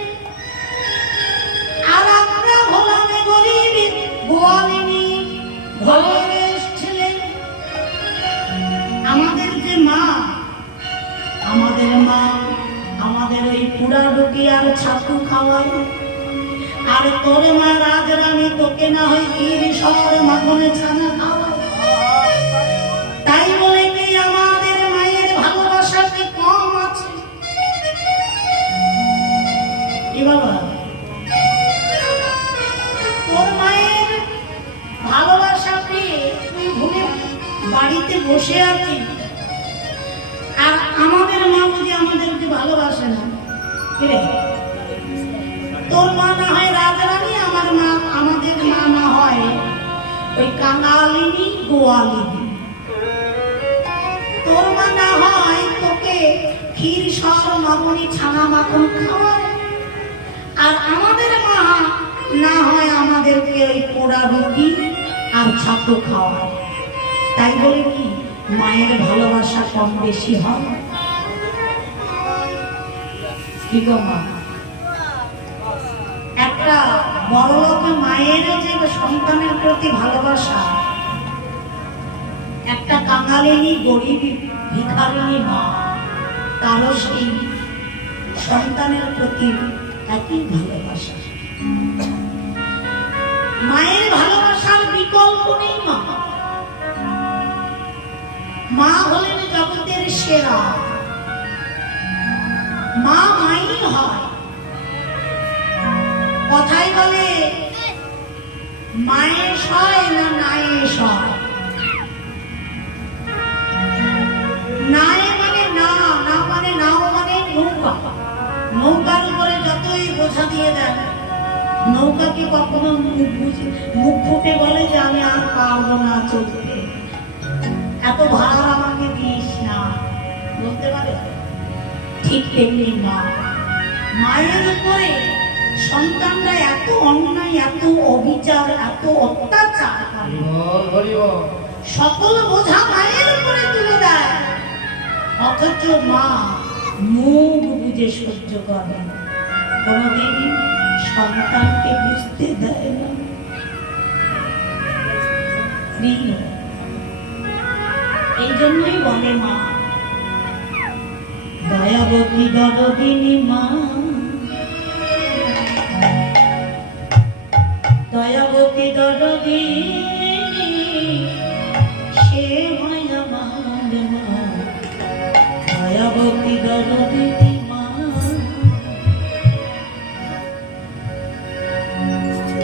আর আমরা হলাম গরিব গোয়ালিনী ঘরের ছেলে। আমাদের যে মা, আমাদের ওই পুরা রুটি আর ছাতু খাওয়ায়, আর তোর মা রাজরানী তোকে না হয় ক্ষীর সর মাখনে ছানা খাওয়ায়। তাই বলে কি আমাদের মায়ের ভালোবাসা কি কম আছে? এ বাবা, তোর মায়ের ভালোবাসা পেয়ে তুই ভুলে বাড়িতে বসে আছিস, আর আমাদের মা বুঝি আমাদেরকে ভালোবাসে না। তোর মা না হয় রাজরানী, আমাদের মা না হয় ওই কাঙালিনী গোয়ালিনী। তোর মা না হয় তোকে ক্ষীর সর মাখনি ছানা মাখন খাওয়ায়, আর আমাদের মা না হয় আমাদেরকে ওই পোড়া রুটি আর ছাতু খাওয়ায়। তাই বলে কি মায়ের ভালোবাসা কম বেশি হয়? কি গো মা, একটা বড়লোক মায়ের যে সন্তানের প্রতি ভালোবাসা, একটা কাঙালিনী গরিব ভিখারিনী মা তারও সেই সন্তানের প্রতি একই ভালোবাসা। মায়ের ভালোবাসার বিকল্প নেই। মা হলেন জগতের সেরা, মা মাই হয়। কথাই বলে মায়ের সয় না নায়ে সয়। নায়ে মানে না, না মানে নাও মানে নৌকা। নৌকার উপরে যতই বোঝা দিয়ে দেন, নৌকা কি কখনো মুখ ফুটে বলে যে আমি আর পারবো না চলতে, এত ভার আমাকে দিস না, বলতে পারে? ঠিক তেমনি মা, মায়ের উপরে সন্তানরা এত অন্যায়, এত অবিচার, এত অত্যাচার করে, সকল বোঝা মায়ের উপরে তুলে দেয়, অথচ মা মুখ বুঝে সহ্য করে, কোনদিন সন্তানকে বুঝতে দেয় না। এই জন্যই বলে মা দয়াবতী দরদিনী মা, দয়াবতী দরদিনী সে হয় আমার মা, দয়াবতী দরদিনী মা।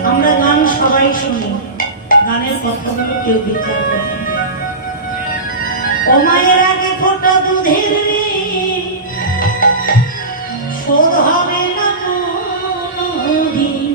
আমরা গান সবাই শুনি, গানের কথাগুলো কেউ বিচার করে। ও মায়ের আগে ফোটা দুধের শোধ হবে না কোনদিন,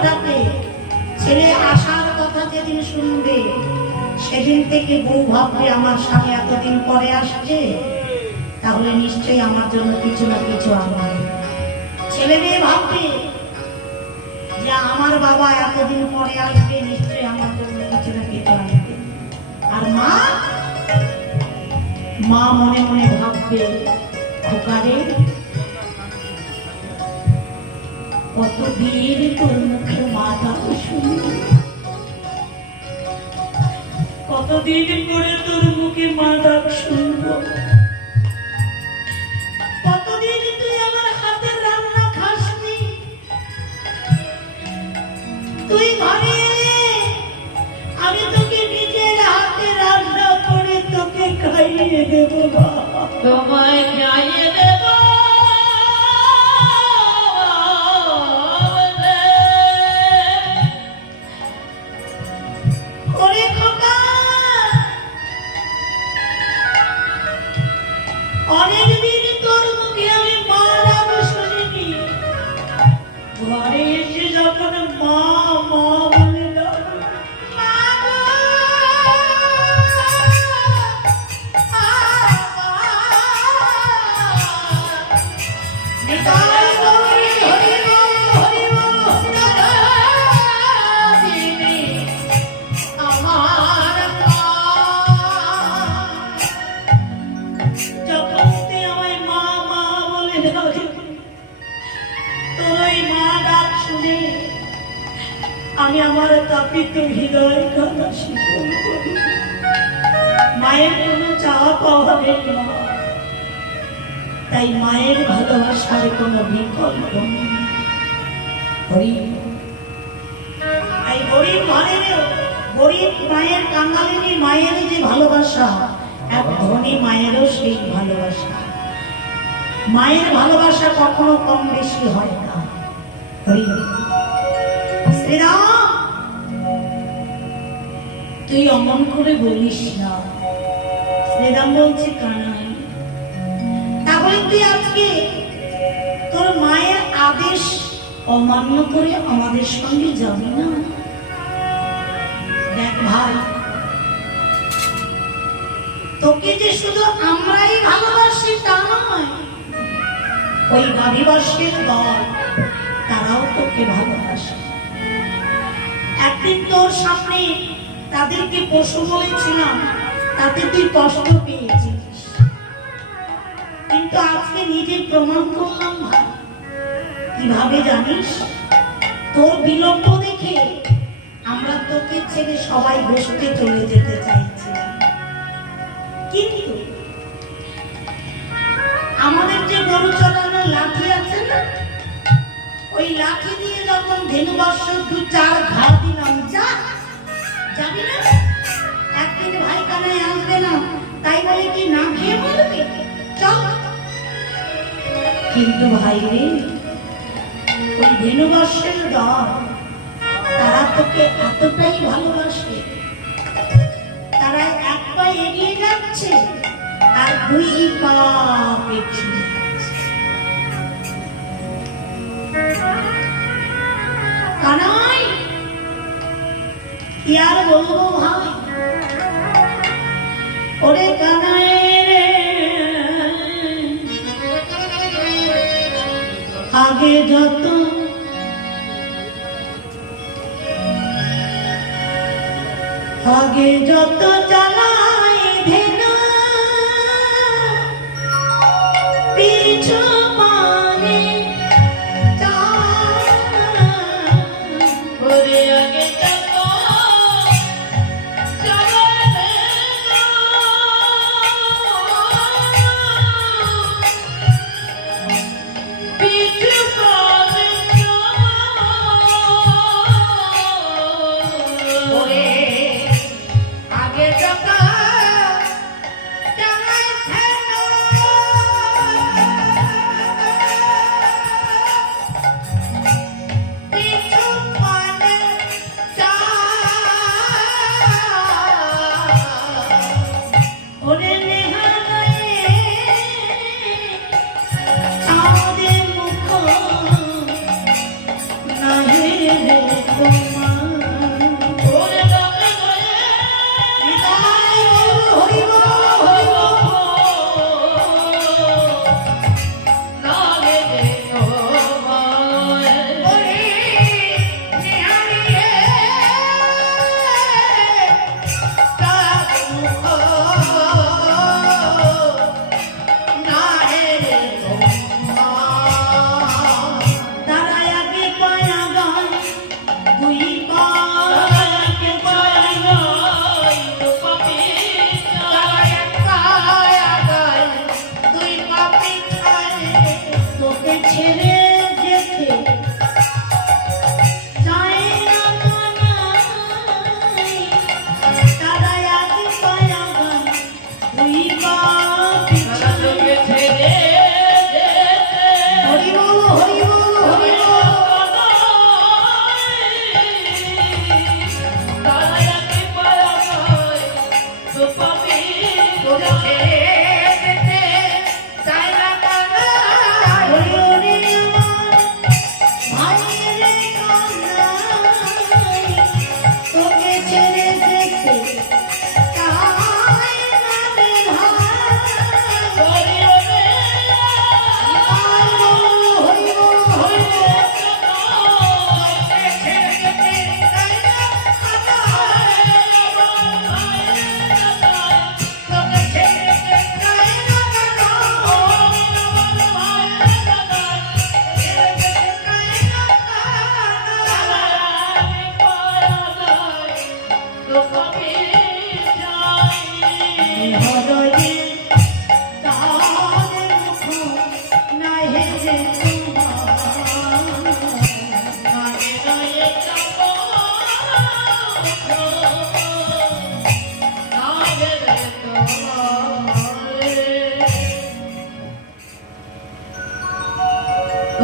ফোটাতে, ছেলে আসার কথা যেদিন শুনবে সেদিন থেকে বউ ভাববে আমার স্বামী এতদিন পরে আসছে, তাহলে নিশ্চয়ই আমার জন্য কিছু না কিছু আনবে। ছেলে মেয়ে ভাববে যে আমার বাবা এতদিন পরে আসবে, নিশ্চয়ই আমার জন্য কিছু না কিছু আনবে। আর মা মা মনে মনে ভাববে, খোকারে কতদিন তোর মুখে মা ডাক শুনবো, কতদিন করে তোর মুখে মা ডাক শুনবো, কতদিন তুই আমার হাতের রান্না খাসনি, তুই ঘরে এলে আমি তোকে নিজের হাতে রান্না করে তোকে খাইয়ে দেবো বাবা, তোমায় খাইয়ে দেব ওরে খোকা। অনেকদিন তোর মুখে আমি মা নাম শুনিনি, ঘরে এসে যখন মা মা বলে ডাকো, মা গো, নিতাই গৌরী হরি বল, হরি বল, দিদি আমার মা। যখন তুই আমায় মা মা বলে ডাকে, তোর ওই মা ডাক শুনে আমি আমার তাপিত হৃদয় কান্না শীতল করি। মায়ের কোনো চাওয়া পাওয়া নেই মা, তাই মায়ের ভালোবাসার কোনো বিকল্প নেই। হরি এই গরিব ঘরেরও গরিব মায়ের, কাঙালিনী মায়ের যে ভালোবাসা, এক ধনী মায়েরও সেই ভালোবাসা। মায়ের ভালোবাসা কখনো কম বেশি হয় না। হরি শ্রীরাম, তুই অমন করে বলিস না। শ্রীরাম বলছে, কানাই তাহলে তুই আজকে তোর মায়ের আদেশ অমান্য করে আমাদের সঙ্গে যাবি না? দেখ ভাই, তোকে যে শুধু আমরাই ভালোবাসি তা নয়, ওই ভাবিবাসের দল তারাও তোকে ভালোবাসে। একদিন তোর সামনে তাদেরকে পশু বলেছিলাম, তাতে তুই কষ্ট পেয়েছিস, কিন্তু আজকে নিজে প্রমাণ করলাম ভাই। কিভাবে জানিস? তোর বিলম্ব দেখে আমরা তোকে ছেড়ে সবাই বসতে চলে যেতে চাইছিলাম, কিন্তু আমাদের যে গরু চড়ানোর লাঠি আছে না, ওই লাঠি দিয়ে যখন ধেনুবর্ষ 2-4 ঘা দিলাম, যা যাবি না, একদিন ভাই কানায় আসবে না, তাই বলে কি না খেয়ে মরবে? চল। কিন্তু ভাই রে, ওই ধেনুবর্ষের দল তারা তোকে এতটাই ভালোবাসে, তারা এক পা এগিয়ে যাচ্ছে আর 2 পা পেছিয়ে যাচ্ছে। কানাই কি আর বলবো ভাই, ওরে কানাই রে, আগে যত জ্বালাই ধেনু, পিছু মানে ওরে আগে যত জ্বালাবে গো, পিছু পাবে ওরে আগে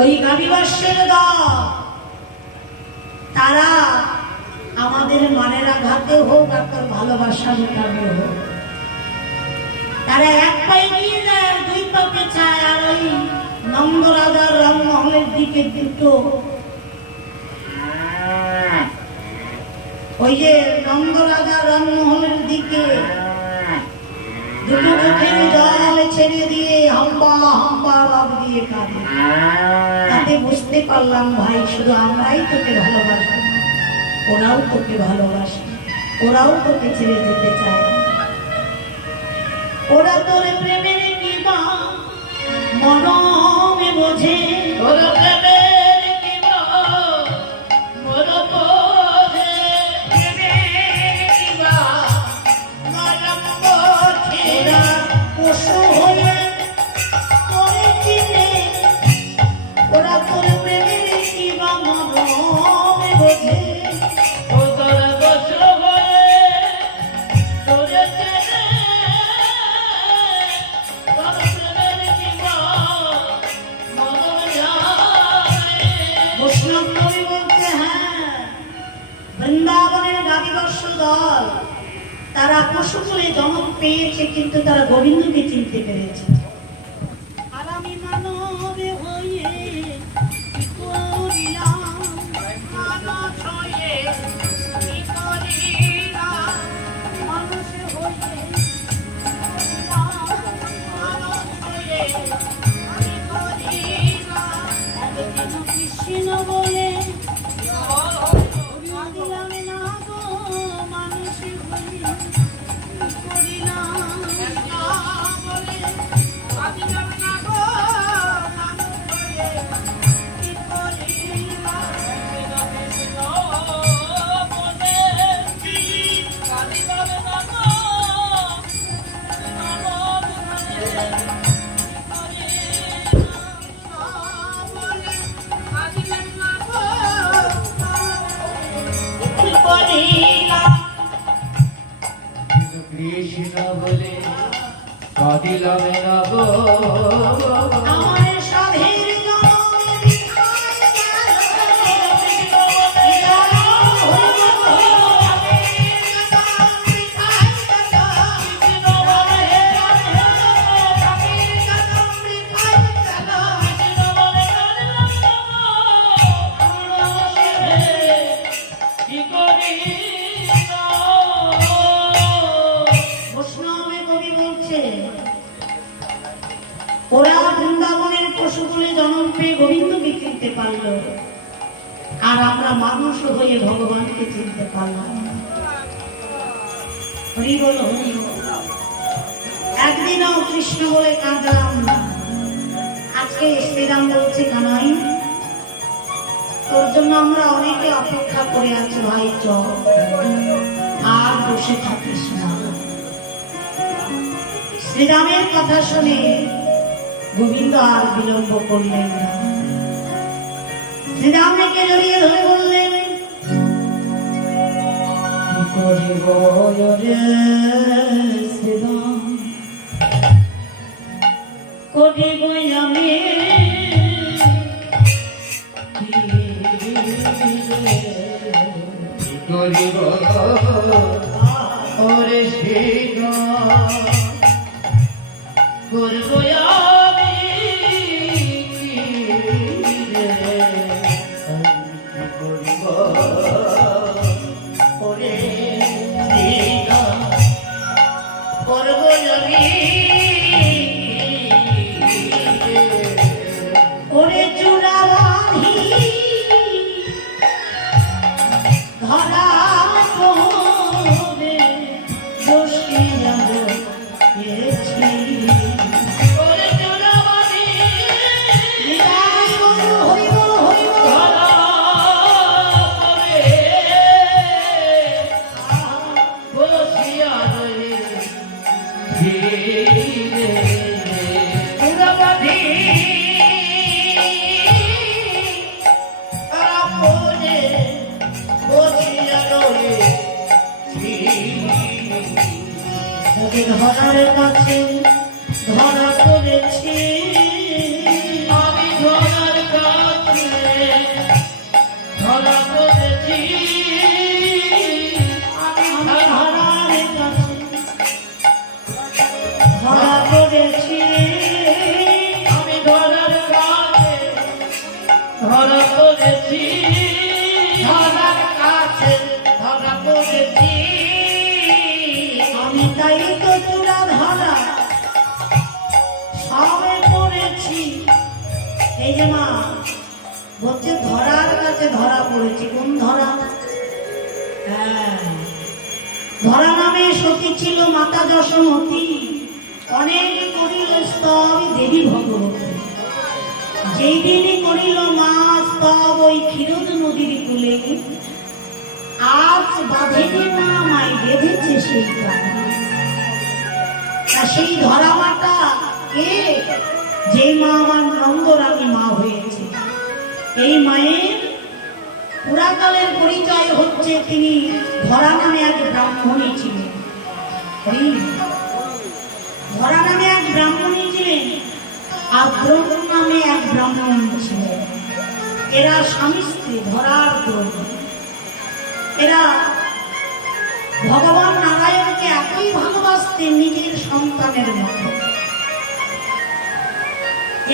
ওই গাবিবাসের দল তারা আমাদের মানের আঘাতে হোক আর তোর ভালোবাসা মেটাবে হোক, তারা এক পায়ে নিয়ে যায় আর দুই পাকে চায়। আর ওই নন্দরাজার রামমহলের দিকে দুটো, ওই যে নন্দরাজা রামমোহনের দিকে দুটো চোখের জল ছেড়ে দিয়ে হাম্বা হাম্বা লাভ দিয়ে কাঁদে। তাতে বুঝতে পারলাম ভাই শুধু আমরাই তোকে ভালোবাসি, ওরাও তোকে ভালোবাসে, ওরাও তোকে ছেড়ে যেতে চায়। ওরা তোর প্রেমের কি বা মনমে বোঝে, ওরা প্রেমের কি বা মন বোঝে, প্রেমের কি বা মন বোঝে। ওরা পশু হয়ে তোরে চিনে, ওরা তোর প্রেমের কি বা মনমে বোঝে। ও তোরা বসো হয়ে তোরে চেনে, তোর প্রেমের কি বা মন জানে। বৈষ্ণব কবি বলতে, হ্যাঁ বৃন্দাবনের গাবিবর্ষ দল তারা পশু করে জন্ম পেয়েছে, কিন্তু তারা গোবিন্দকে চিনতে পেরেছে। আর আমি মানবে হয়ে কি করিলাম, মানুষ হয়ে কি করিলাম, মানুষ হয়ে মানুষ হয়ে কি করিলাম। একদিন কৃষ্ণ বলে দিলাম না গো, মানুষ হয়ে কি করিলাম। কৃষ্ণ বলে কাঁদিলাম না গো, আমার সাধের জনমে বিধায় গেল, কি করিলাম। বৈষ্ণবে কবি বলছে ওরা বৃন্দাবনের পশুকুলে জন্ম পেয়ে গোবিন্দকে চিনতে পারলো, আর আমরা মানুষ হয়ে ভগবানকে চিনতে পারলাম না। হরি বল হরি বল। একদিনও কৃষ্ণ বলে কাঁদলাম না। আজকে শ্রীরাম বলছে কানাই তোর জন্য আমরা অনেকে অপেক্ষা করে আছি ভাই, চল আর বসে থাকিস না। শ্রীরামের কথা শুনে গোবিন্দ আর বিলম্ব করলেন না। শ্রীরামকে জড়িয়ে ধরে বললেন, কি করিব রে শ্রীরাম, করিব আমি কি করিব ওরে শিব, করব আমি কি রে, করিব ওরে শিব, করব আমি ওরে চূড়া বাঁধি ধরা করে বসিয়া রয়েছি। ওরে এই যে মা বলছে ধরার কাছে ধরা পড়েছে। কোন ধরা? হ্যাঁ, ধরা নামে সতী ছিল মাতা যশোমতী, অনেক করিল স্তব দেবী ভগবতী। যেই দিনই করিল মা স্তব ওই ক্ষীরোদ নদীর কূলে, আজ বাঁধেনি মা মাই বেঁধেছে সেই কানা। সেই ধরা মাটা কে? যে মা আমার নন্দরানী মা হয়েছে। এই মায়ের পুরাকালের পরিচয় হচ্ছে তিনি ধরা নামে এক ব্রাহ্মণী ছিলেন। ধরা নামে এক ব্রাহ্মণী ছিলেন, আর দ্রোণ নামে এক ব্রাহ্মণ ছিলেন। এরা স্বামী স্ত্রী, ধরার দ্রোণ। এরা ভগবান নারায়ণকে এতই ভালোবাসতেন নিজের সন্তানের মতো।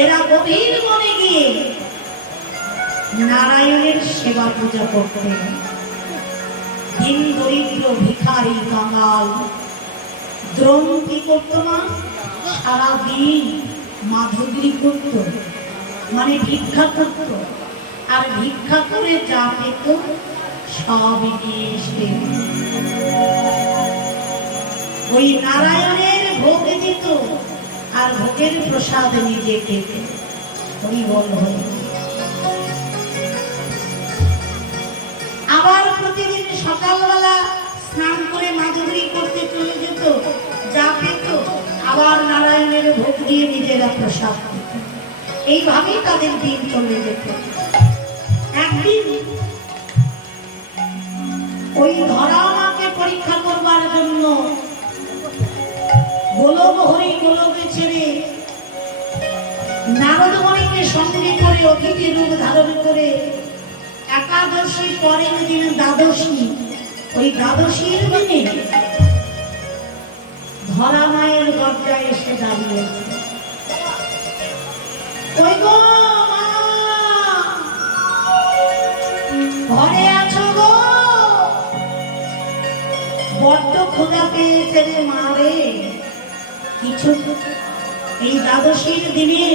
এরা গভীর মনে গিয়ে নারায়ণের সেবা পূজা করতেন। দিন দরিদ্র ভিখারি কাঙাল দ্রোণ কি করতো না? সারাদিন মাধুরী করত, মানে ভিক্ষা করত। আর ভিক্ষা করে যা পেত সব নিয়ে এসে ওই নারায়ণের ভোগ দিত, আর ভোগের প্রসাদ নিজে পেত। হরি বল হরি। আবার প্রতিদিন সকালবেলা স্নান করে মাধুরী করতে চলে যেত, যা পেত আবার নারায়ণের ভোগ দিয়ে নিজেরা প্রসাদ পেত। এইভাবেই তাদের দিন চলে যেত। একদিন ওই ধরা মাকে পরীক্ষা করবার জন্য গোলক হরি গোলকে ছেড়ে নারদ মণিকে সঙ্গে করে অতিথি রূপ ধারণ করে একাদশী পরের দিন দ্বাদশী, ওই দ্বাদশীর দিনে ধরা মায়ের দরজায় এসে দাঁড়িয়েছে। ওই গো মা, ঘরে আছো গো? বড্ড ক্ষুধা পেয়েছে রে মা রে। কিছু এই দ্বাদশীর দিনে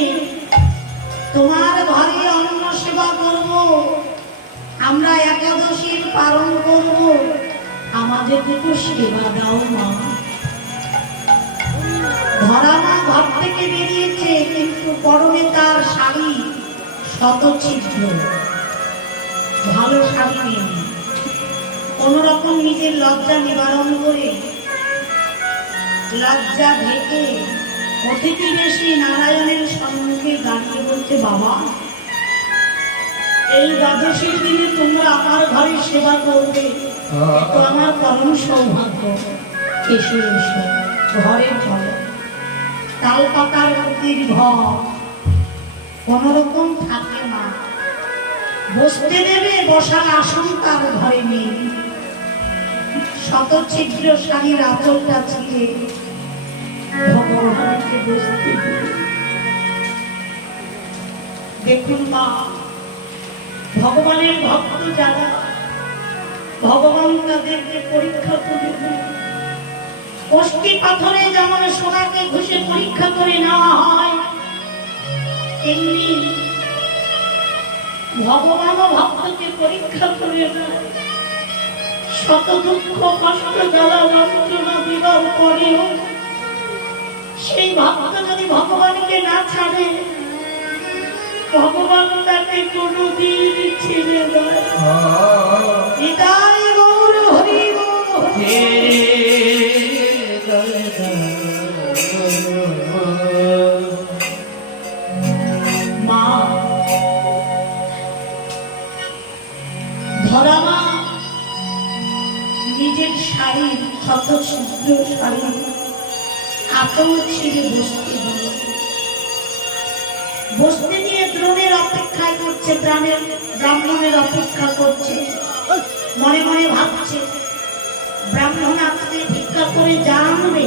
তোমার ঘরে অন্ন সেবা করব, আমরা একাদশীর পালন করব, আমাদের একটু সেবা দাও মা। ধরা মা ঘর থেকে বেরিয়েছে, কিন্তু পরনে তার শাড়ি শতছিদ্র, ভালো শাড়ি নেই। কোন রকম নিজের লজ্জা নিবারণ করে, লজ্জা ঢেকে অতিথি বেশি নারায়ণের সম্মুখে দাঁড়িয়ে বলছে, বাবা এই দ্বাদশীর দিনে তোমরা আমার ঘরে সেবা করবে, তো আমার পরম সৌভাগ্য। এসে এসো, ঘরে চলো। তাল পাতার প্রতির ঘর কোন রকম থাকে না, বসতে দেবে, বসার আসন তার ঘরে নেই। শতছিদ্র শাড়ির আঁচলটা ছিঁড়ে ভগবানকে বসতে দেবে। দেখুন মা, ভগবানের ভক্ত যারা, ভগবান তাদেরকে পরীক্ষা করে। কষ্টি পাথরে যেমন সোনাকে ঘষে পরীক্ষা করে নেওয়া হয়, তেমনি ভগবান ভক্তকে পরীক্ষা করে নেয়। শত দুঃখ কষ্ট জ্বালা যন্ত্রণা দিবার পরেও সেই ভক্ত যদি ভগবানকে না ছাড়ে, ভগবান তাকে কোনদিন ছেড়ে দেয়। নিতাই গৌর হরি মা। ধরা মা নিজের শাড়ি, শতছিদ্র শাড়ি আঁচল ছিঁড়ে বসতে দিল। বসতে দিয়ে দ্রোণের অপেক্ষায় করছে, ব্রাহ্মণের অপেক্ষা করছে। মনে মনে ভাবছে, ব্রাহ্মণ আজকে ভিক্ষা করে জানবে,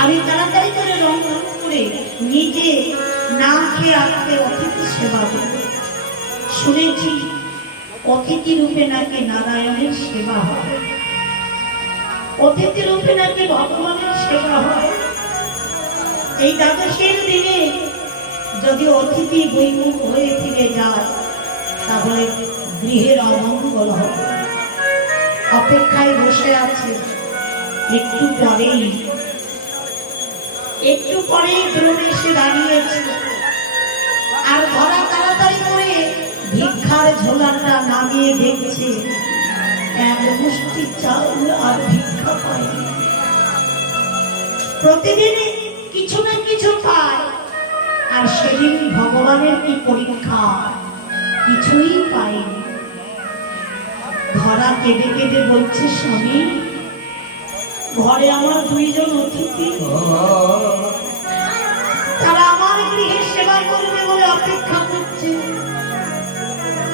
আমি তাড়াতাড়ি করে রন্ধন করে নিজে না খেয়ে আজকে অতিথি সেবা দেব। শুনেছি অতিথি রূপে নাকি নারায়ণের সেবা হয়, অতিথি রূপে নাকি ভগবানের সেবা হয়। এই দ্বাদশের দিনে যদি অতিথি বৈমুখ হয়ে ফিরে যায় তাহলে গৃহের অমঙ্গল হবে। অপেক্ষায় বসে আছে, একটু পরেই দ্রোণ এসে দাঁড়িয়েছে। আর ধরা তাড়াতাড়ি করে ভিক্ষার ঝোলাটা নামিয়ে দেখছে এক মুষ্টি চাউল আর ভিক্ষা পায়নি। প্রতিদিন কিছু না কিছু পায়, আর সেদিন ভগবানের কি পরীক্ষা, কিছুই পায়নি। ধরা কেঁদে কেঁদে বলছে, স্বামী ঘরে আমার দুইজন অতিথি, তারা আমার গৃহে সেবা করবে বলে অপেক্ষা করছে,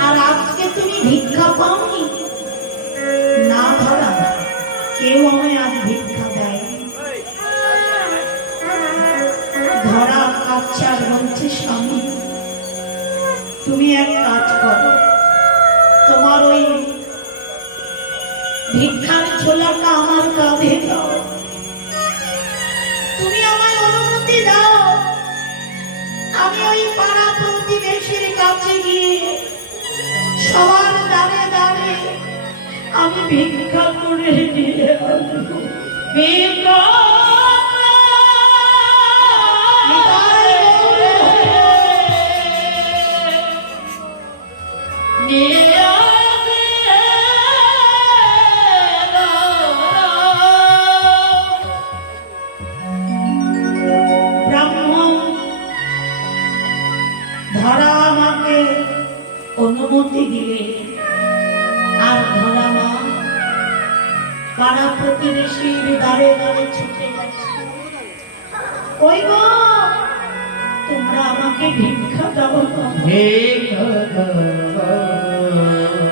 আর আজকে তুমি ভিক্ষা পাওনি। না ধরা, কেউ আমায় আজ ভিক্ষা দেয়। ধরা কাঁদছে আর বলছে, স্বামী তুমি এক কাজ করো, তোমার ওই ভিক্ষার ঝোলাটা আমার কাঁধে দাও, তুমি আমায় অনুমতি দাও, আমি ওই পাড়া প্রতিবেশীর কাছে গিয়ে সবার দ্বারে দ্বারে আমি ভিক্ষা করে নিয়ে আসবো। ভিক্ষা অনুমতি দিলে, আর ধরা মা পাড়া প্রতিবেশীর দ্বারে দ্বারে ছুটে যাচ্ছে, ওই গো তোমরা আমাকে ভিক্ষা দাও,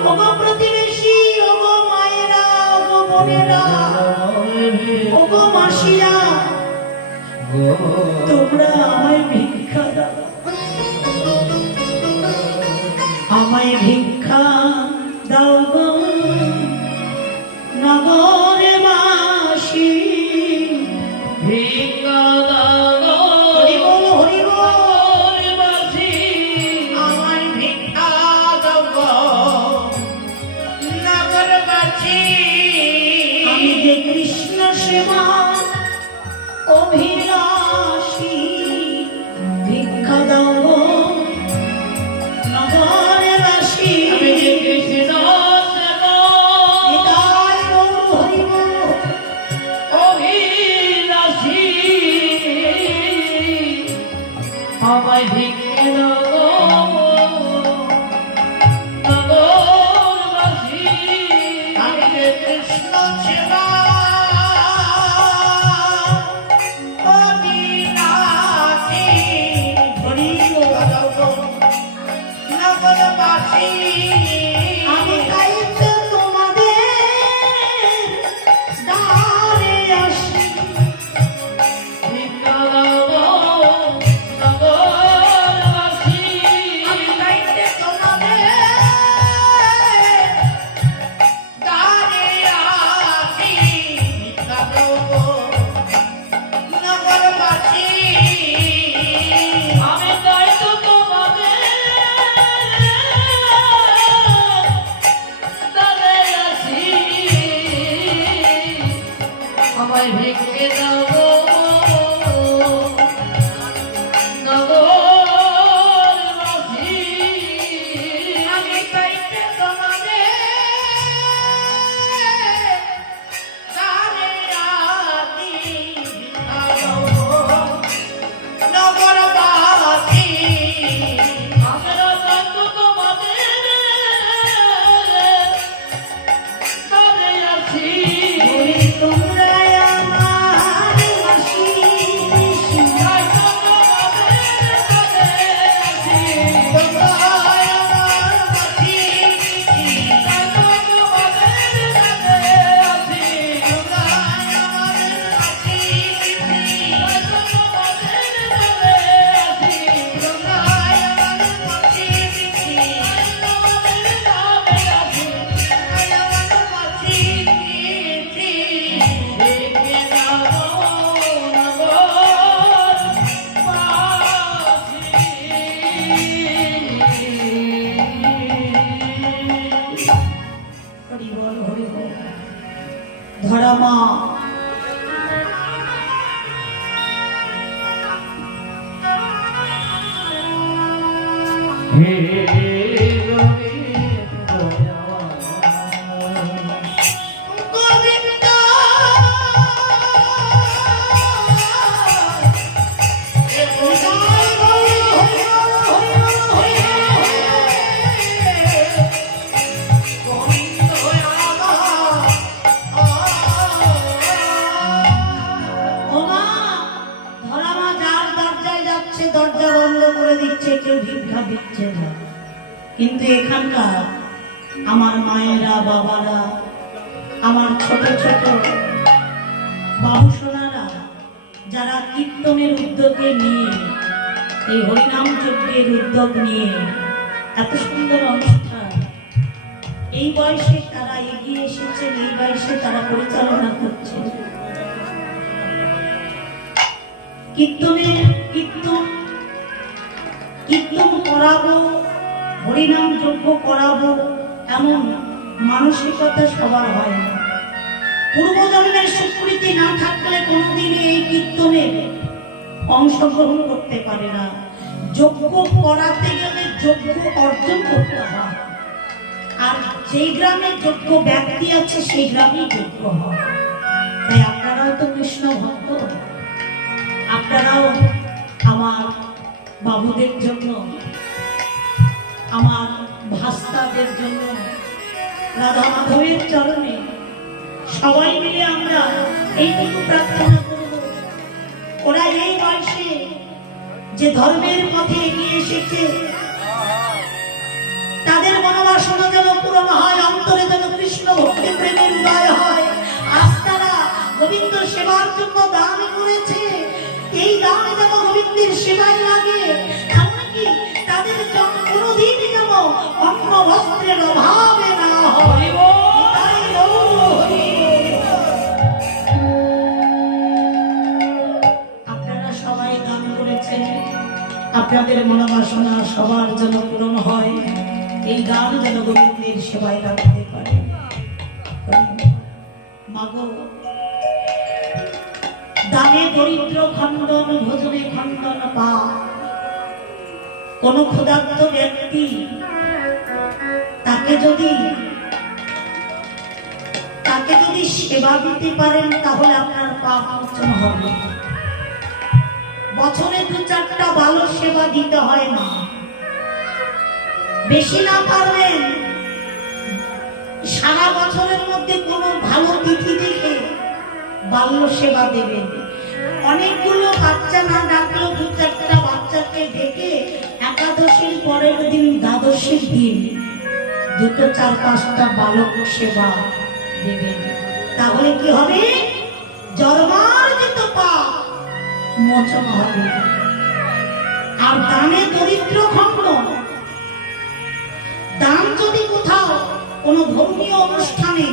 ওগো প্রতিবেশী, ওগো মায়েরা, ওগো বোনেরা, ওগো মাসিরা, তোমরা আমায় ভিক্ষা দাও, আমায় ভিক্ষা দাও গো নগরবাসী, ভিক্ষা দাও গো হরি বল নগরবাসী, আমায় ভিক্ষা দাও গো নগরবাসী, আমি যে কৃষ্ণ সেবা অভিলাষী, ভিক্ষা দাও গো আমায় ভিক্ষা দাও নগরবাসী, আমি যে কৃষ্ণ সেবা অভিলাষী, হরি দাও নগরবাসী, আমি তাই তো তোমাদের দ্বারে আসি, ভিক্ষা দাও নগরবাসী, হে গোবিন্দ আমার। গোবিন্দ ওমা, ধরামা যার দরজায় যাচ্ছে দরজা বন্ধ করে দিচ্ছে, কেউ ভিক্ষা দিচ্ছে না। কিন্তু এখানকার আমার মায়েরা, বাবারা, আমার ছোট ছোট বাবুসোনারা যারা কীর্তনের উদ্যোগে নিয়ে, এই হরিনাম যজ্ঞের উদ্যোগ নিয়ে এত সুন্দর অনুষ্ঠান, এই বয়সে তারা এগিয়ে এসেছেন, এই বয়সে তারা পরিচালনা করছেন। কীর্তন করাবো, হরিনাম যজ্ঞ করাবো, এমন মানসিকতা সবার হয় না। পূর্বজন্মের স্বীকৃতি না থাকলে কোনোদিনই এই কীর্তনে অংশগ্রহণ করতে পারে না। যজ্ঞ করাতে গেলে যজ্ঞ অর্জন করতে হয়, আর যেই গ্রামে যোগ্য ব্যক্তি আছে সেই গ্রামেই যোগ্য হয়। তাই আপনারাও তো কৃষ্ণ ভক্ত, আপনারাও আমার বাবুদের জন্য, আমার ভাস্তাদের জন্য, রাধা মাধবের চরণে সবাই মিলে আমরা এইটুকু প্রার্থনা করব, ওরা এই বয়সে যে ধর্মের পথে এগিয়ে এসেছে, তাদের মনোবাসনা যেন পূরণ হয়, অন্তরে যেন কৃষ্ণ ভক্তি প্রেমের উদয় হয়। আজ তারা গোবিন্দ সেবার জন্য দান করেছে, এই দান যেন গোবিন্দের সেবায় লাগে, এমনকি তাদের কোনোদিন যেন অন্ন বস্ত্রের অভাবে না হয়। তাই আপনারা সবাই দান করেছেন, আপনাদের মনোবাসনা সবার যেন পূরণ হয়, এই দান যেন গোবিন্দের সেবায় রাখতে পারে। মাগো, দানে দরিদ্র খণ্ডন, ভোজনে খণ্ডন পা। কোন ক্ষুধার্ত ব্যক্তি তাকে যদি সেবা দিতে পারেন, তাহলে আপনার পাপ মোচন হবে। বছরে 2-4টা ভালো সেবা দিতে হয় না, বেশি না পারবেন সারা বছরের মধ্যে কোনো ভালো তিথি দেখে বাল্য সেবা দেবেন। অনেকগুলো বাচ্চা না ডাকলেও 2-4টা বাচ্চাকে ডেকে একাদশীর পরের দিন, দ্বাদশীর দিন 2-4-5টা বালক সেবা দেবেন। তাহলে কি হবে? জন্মার্জিত পাপ মোচন হবে। আর দানে দরিদ্র খণ্ডন, দান যদি কোথাও কোনো ধর্মীয় অনুষ্ঠানে,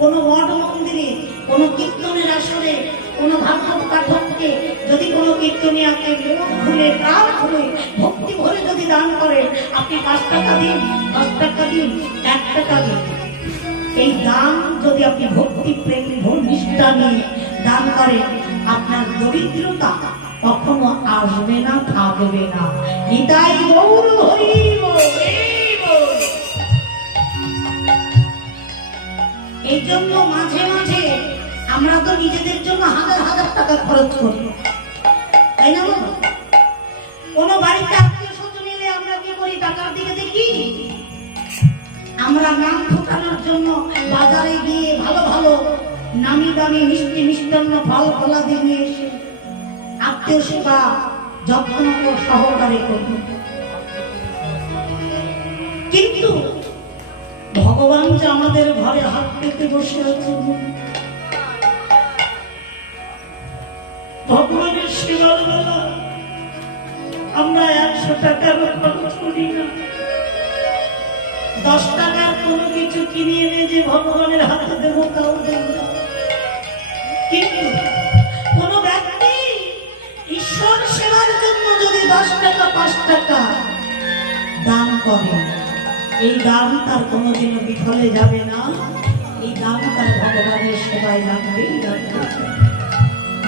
কোনো মঠ মন্দিরে, কোনো কীর্তনের আসরে, কোনো ভাগবত পাঠককে যদি কোনো কীর্তনিয়াকে মন খুলে, প্রাণ খুলে, ভক্তি ভরে যদি দান করেন, আপনি 5 টাকা দিন, 10 টাকা দিন, 1 টাকা দিন, এই দান যদি আপনি ভক্তি প্রেম নিষ্ঠা নিয়ে দান করেন, আপনার দরিদ্রতা কখনো আসবে না, থাকবে না। নিতাই গৌর হরি বল। এই জন্য মাঝে মাঝে আমরা তো নিজেদের জন্য হাজার হাজার টাকা খরচ করি, তাই না? কোন বাড়িতে আত্মীয় স্বজন এলে আমরা কি করি? টাকার দিকে দেখি। আমরা নাম ঠোকানোর জন্য বাজারে গিয়ে ভালো ভালো নামি দামি মিষ্টি মিষ্টান্ন ফল ফলাদি নিয়ে এসে আত্মীয় সেবা যত্ন সহকারে করি। কিন্তু ভগবান যে আমাদের ঘরে হাত পেতে বসে আছেন, ভগবানের সেবার বেলা আমরা 100 টাকার খরচ করি না। 10 টাকার কোনো কিছু কিনে এনে যে ভগবানের হাতে দেবো তাও দেব না। কিন্তু কোন ব্যক্তি ঈশ্বর সেবার জন্য যদি 10 টাকা 5 টাকা দান করে, এই দান তার কোনোদিনও বিফলে যাবে না। এই দান তার ভগবানের সেবায় লাগবে।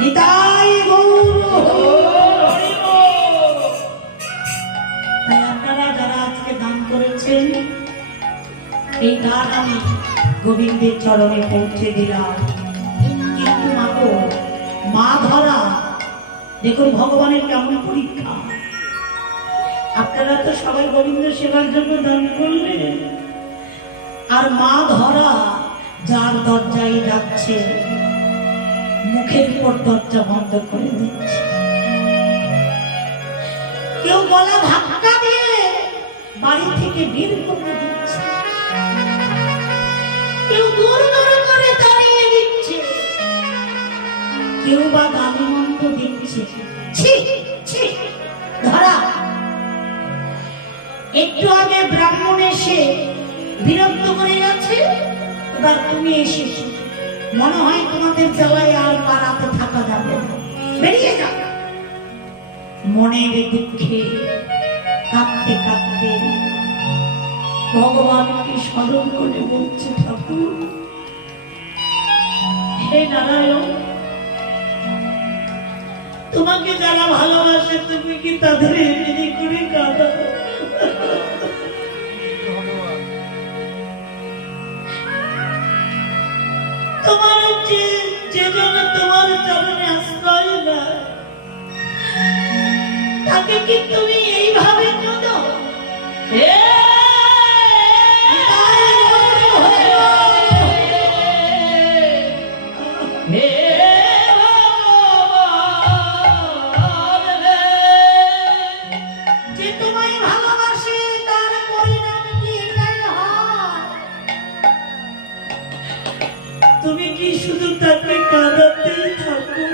নিতাই গৌর হরি বল। তাই আপনারা যারা আমি গোবিন্দের চরণে পৌঁছে দিলাম। কিন্তু মাগো, মা ধরা, দেখুন ভগবানের কেমন পরীক্ষা। আপনারা তো সবাই গোবিন্দ সেবার জন্য দান করলেন, আর মা ধরা যার দরজায় যাচ্ছে মুখের উপর দরজা বন্ধ করে দিচ্ছে। কেউ গলা ধাক্কা দিয়ে বাড়ি থেকে বের করে দিচ্ছে, কেউ দূর দূর করে তাড়িয়ে দিচ্ছে, কেউ বা গালি মন্দ দিচ্ছে। ছি ছি ধরা, একটু আগে ব্রাহ্মণ এসে বিরক্ত করে গেছে, এবার তুমি এসেছো, মনে হয় তোমাদের জ্বালায় আর পাড়াতে থাকা যাবে না, বেরিয়ে যাও। মনের দুঃখে কাঁদতে কাঁদতে ভগবানকে স্মরণ করে বলছে, ঠাকুর হে নারায়ণ, তোমাকে যারা ভালোবাসে তুমি কি তাদের এমনি করে কাঁদাও? তোমার যেজন তোমার চরণে আশ্রয় দেয় তাকে কি তুমি এইভাবে কাঁদো? যে তোমায় ভালোবাসে তার পরিণাম কি এটাই হয়? তুমি কি শুধু তাকে কাঁদাতেই থাকো?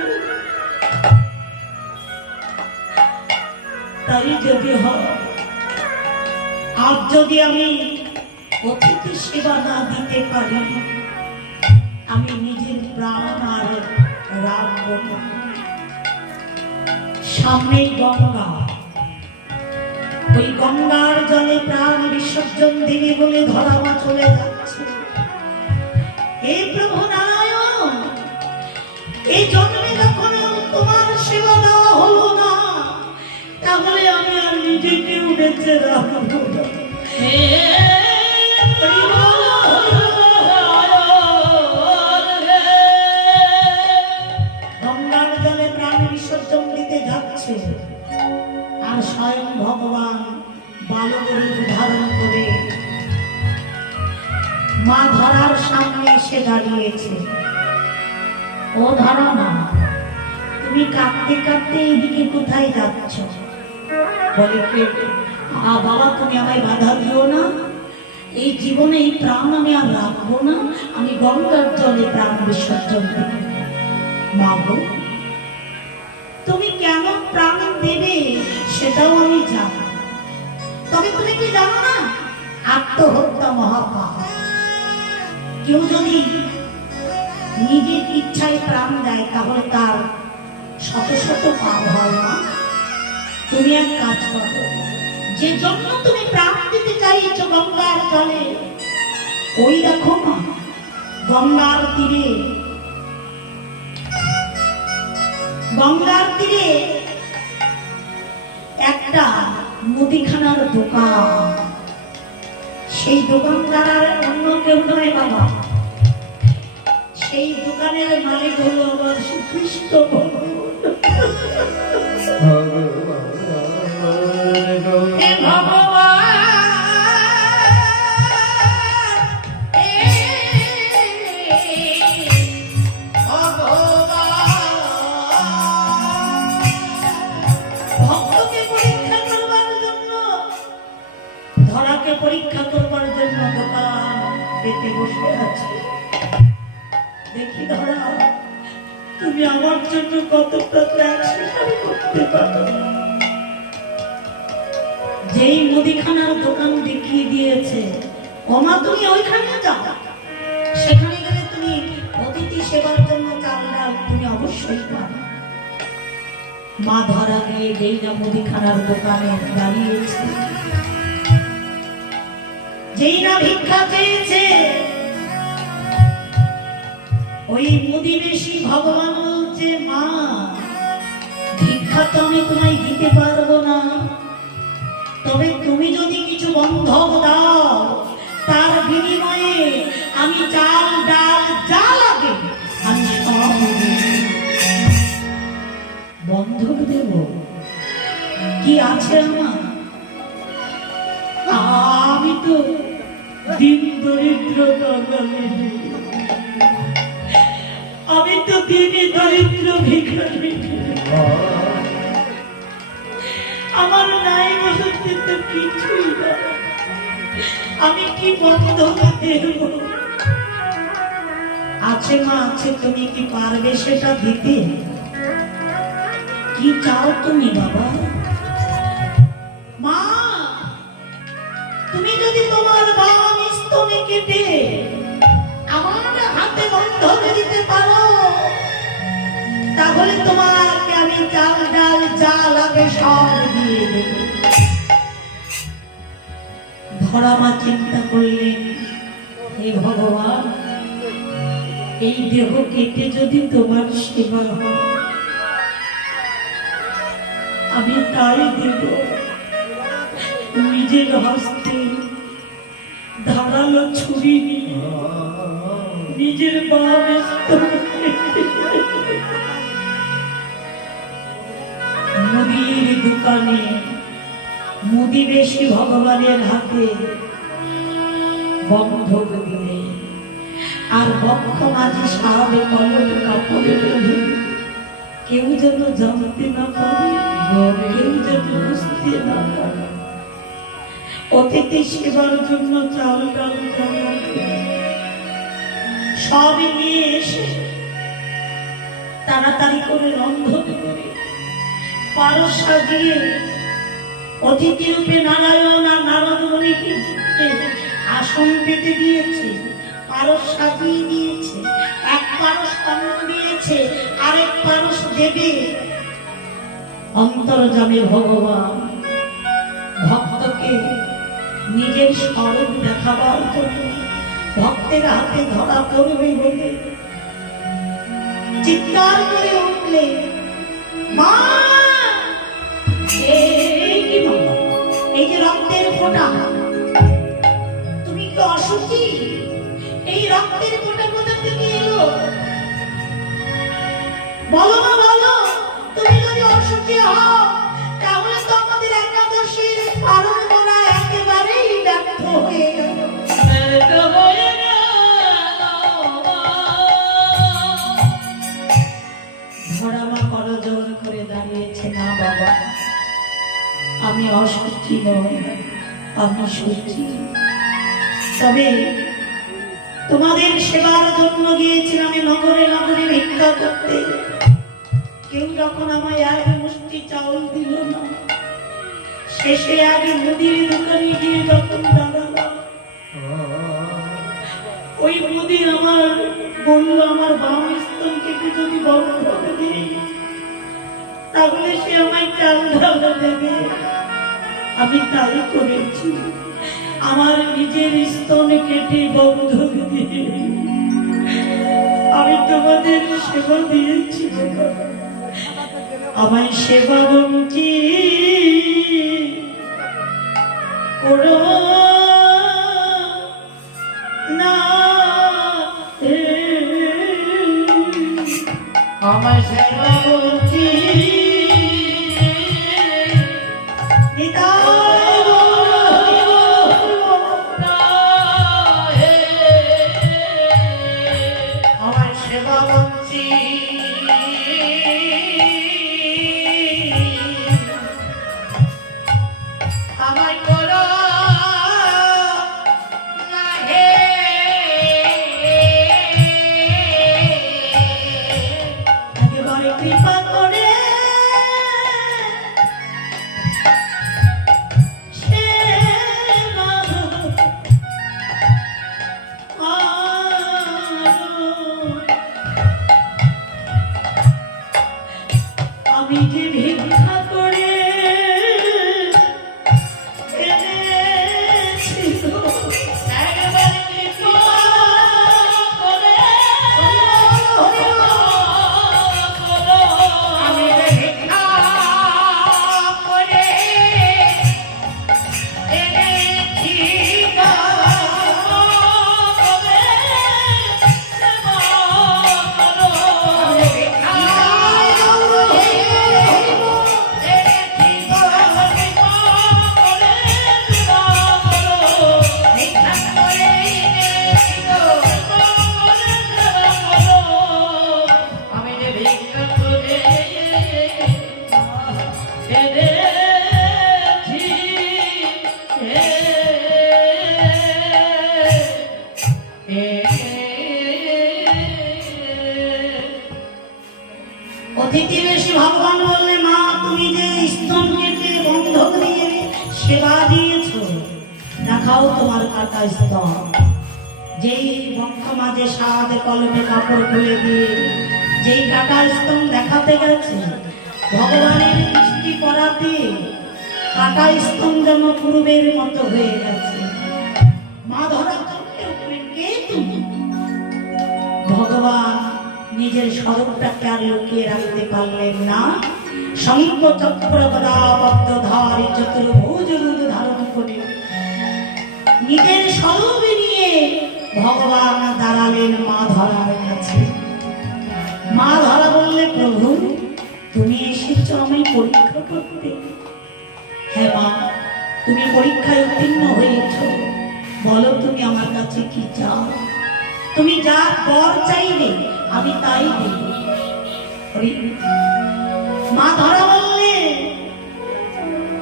তাই যদি হয়, আজ যদি আমি অতিথি সেবা না দিতে পারি, আমি নিজের প্রাণ আর রাখব না। সামনেই গঙ্গা, ওই গঙ্গার জলে প্রাণ বিসর্জন দিবি বলে ধরামা চলে যাচ্ছে। এই প্রভু নারায়ণ, এই জন্মে যখন তোমার সেবা দেওয়া হলো না, তাহলে আমি আর নিজেকে উঠেছে রাখবো না। গঙ্গার জলে প্রাণ বিসর্জন দিতে যাচ্ছে, আর স্বয়ং ভগবান বালকের ধারণ করে মা ধরার সামনে এসে দাঁড়িয়েছে। ও ধরা মা, তুমি কাঁদতে কাঁদতে এদিকে কোথায় যাচ্ছ? বলে কে? বাবা, তুমি আমায় বাধা দিও না, এই জীবনে এই প্রাণ আমি আর রাখবো না, আমি গঙ্গার জলে প্রাণ বিসর্জন দেব। মা গো, তুমি কেন প্রাণ দেবে সেটাও আমি জানি, তবে তুমি কি জানো না, আত্মহত্যা মহাপাপ। কেউ যদি নিজের ইচ্ছায় প্রাণ দেয় তাহলে তার শত শত পাপ হয় না। তুমি এক কাজ করো, যে জন্য তুমি প্রাণ দিতে চাইছো গঙ্গার জলে, ওই দেখো না গঙ্গার তীরে, গঙ্গার তীরে একটা মুদিখানার দোকান। সেই দোকানদার আর অন্য কেউ নয় বাবা, সেই দোকানের মালিক হলো আমার শ্রীকৃষ্ণ ভগবান। পরীক্ষা করবার জন্য দোকান পেতে বসে আছে। দেখি ধরা, তুমি আমার জন্য কতটা ত্যাগ স্বীকার করতে পারো। যেই মুদিখানার দোকান দেখিয়ে দিয়েছে, ওমা তুমি ওইখানে যাও, সেখানে গেলে তুমি অতিথি সেবার জন্য চাল ডাল তুমি অবশ্যই পাবে। মা ধরা গিয়ে যেই না মুদিখানার দোকানে দাঁড়িয়েছে, যেই না ভিক্ষা চেয়েছে, ওই মুদিবেশী ভগবান বলছে, মা ভিক্ষা তো আমি তোমায় দিতে পারবো না, তবে তুমি যদি কিছু বন্ধক দাও তার বিনিময়ে আমি চাল ডাল যা লাগে আমি সব বন্ধক দেব। কি আছে আমার? আমি তো দিন দরিদ্র বাঙালি, আমি তো দিনে দরিদ্র ভিখারি, আমার নাই বলতে তো কিছুই না। আমি কি বন্ধক দেব? আছে মা আছে, তুমি কি পারবে সেটা দিতে? কি চাও তুমি বাবা? মা, তুমি যদি তোমার বাম স্তনে কেটে আমার হাতে বন্ধক দিতে পারো, তাহলে তোমাকে আমি চাল ডাল যা লাগে সব দিয়ে দেব। ধরামা চিন্তা করলেন, হে ভগবান, এই দেহ কেটে যদি তোমার সেবা হয় আমি তাই দেব। নিজের হস্তে ধারালো ছুরি নিয়ে নিজের বাম স্তনে মুদির দোকানে মুদি বেশি ভগবানের হাতে বন্ধক দিলে, আর বক্ষ মাঝে সারাবে কলম কাপড়ে বেঁধে, কেউ যেন জানতে না পারে, কেউ যেন বুঝতে না পারে। অতিথি সেবার জন্য চাল ডাল সব নিয়ে এসে তাড়াতাড়ি করে রন্ধন করে পারস সাজিয়ে অতিথি রূপে নারায়ণ আর নারদ মুনিকে আসন পেতে দিয়েছে, পারস সাজিয়ে দিয়েছে, এক পারস অন্ন দিয়েছে, আরেক পারস দেবে। অন্তর্যামী ভগবান ভক্তকে নিজের স্বরূপ দেখাবার জন্য ভক্তের হাতে ধরা করবে বলে চিৎকার করে উঠলে, মা, এই কি বাবা, এই যে রক্তের ফোঁটা, তুমি কি অসুখী? এই রক্তের ফোঁটা কোথা থেকে এলো? বলো না বলো, তুমি যদি অসুখী হও তাহলে তো আমাদের একাদশীর পালন করা একেবারেই ব্যর্থ হয়ে গেল। ধরামা করজোড় করে দাঁড়িয়েছে, না বাবা, আমি অসুখী নই, আমি সুখী। তবে তোমাদের সেবার জন্য গিয়েছিলাম আমি নগরে নগরে ভিক্ষা করতে, কেউ যখন আমায় এক মুষ্টি চাউল দিল না, শেষে আগে মুদির দোকানে গিয়ে যখন দাঁড়ালাম, ওই মুদির আমার বলল আমার বাম স্তন কেটে যদি বন্ধক দিই তাহলে সে আমায় চাল ডাল দেবে। আমি তাই করেছি, আমার নিজের স্তন কেটে বন্ধক দিয়ে আমি তোমাদের সেবা দিয়েছি। আমায় সেবা বঞ্চিত করো না, আমায় সেবা বঞ্চিত দেখাও তোমার কাটা স্তন। যেই বক্ষ মাঝে সাদে কলমে কাপড় খুলে দিয়ে যেই কাটা স্তন দেখাতে গেছে, ভগবানের দৃষ্টি পড়াতে কাটা স্তন যেন পূর্বের মতো হয়ে গেছে। মা ধরা চমকে উঠলেন, কে তুমি? ভগবান নিজের স্বরূপটাকে আর লুকিয়ে রাখতে পারলেন না। শঙ্খ চক্র গদা পদ্মধারী চতুর্ভুজ রূপ ধারণ করে নিজের স্বরূপ নিয়ে ভগবান দাঁড়ালেন মা ধরার কাছে। মা ধরা বললে, প্রভু তুমি এসেছ আমায় পরীক্ষা করতে? হ্যাঁ মা, তুমি পরীক্ষায় উত্তীর্ণ হয়েছ। বলো তুমি আমার কাছে কি চাও? তুমি যা বর চাইবে আমি তাই দেব। মা ধরা বললে,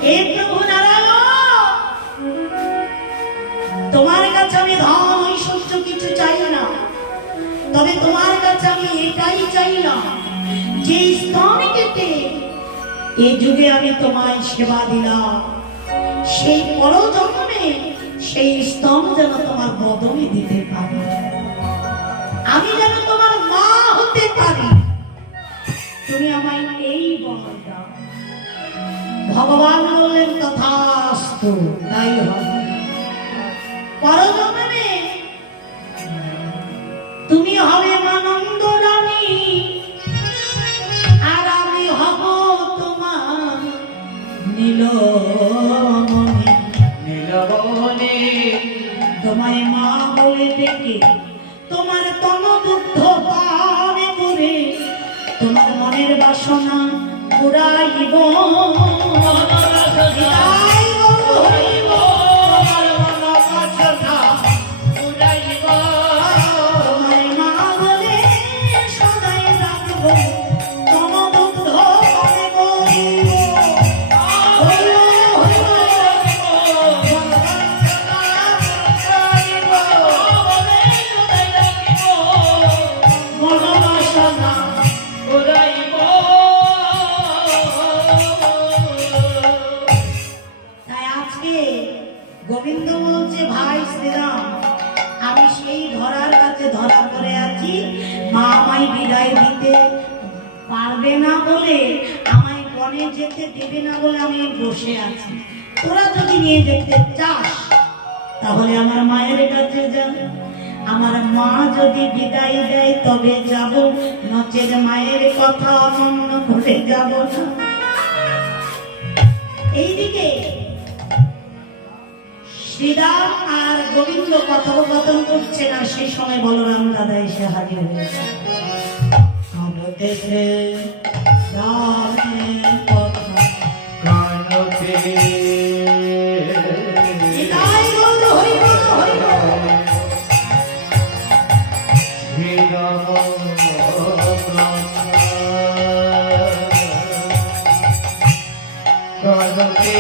হে প্রভু নারায়ণ, তোমার কাছে আমি ধন ঐশ্বর্য কিছু চাই না, তবে তোমার কাছে আমি এটাই চাইলাম, যে স্তন কেটে এ যুগে আমি তোমায় সেবা দিলাম, সেই পরজন্মে সেই স্তন যেন তোমার বদলে দিতে পারি, আমি যেন তোমার মা হতে পারি। তুমি আমায় এই বর দাও। ভগবান বললেন, তথাস্তু, তাই হবে। পরজন্মে তুমি হবে মা নন্দ রানী, আর আমি হব তোমার নীলমণি। নীলমণি তোমায় মা বলে ডেকে তোমার তনদুগ্ধ পান করে তোমার মনের বাসনা পুরাইব। বিদায় গরু হইব, তোমার মনের বাসনা পুরাইব। তোমায় মা বলে সদাই রাখব, তনদুগ্ধ পানে করিব। হইব, হইব, মনোবাসনা পুরাইব। তাই আজকে গোবিন্দ বলছে, ভাই শ্রীরাম, আমি সেই ধরার কাছে ধরা করে আছি। মা আমায় বিদায় দিতে পারবে না বলে, আমায় বনে যেতে দেবে না বলে আমি বসে আছি। তোরা যদি নিয়ে যেতে চাস তাহলে আমার মায়ের কাছে যা। আমার মা যদি বিদায় দেয় তবে যাব, নচেত মায়ের কথা অমান্য করে যাব না। এইদিকে শ্রীরাম আর গোবিন্দ কথোপকথন করছে না, সেই সময় বলরাম দাদা এসে হাজির হয়েছে। দেশে রামের কথা কানতে বিদায় গৌর হইব, হইব। শ্রীরাম কানতে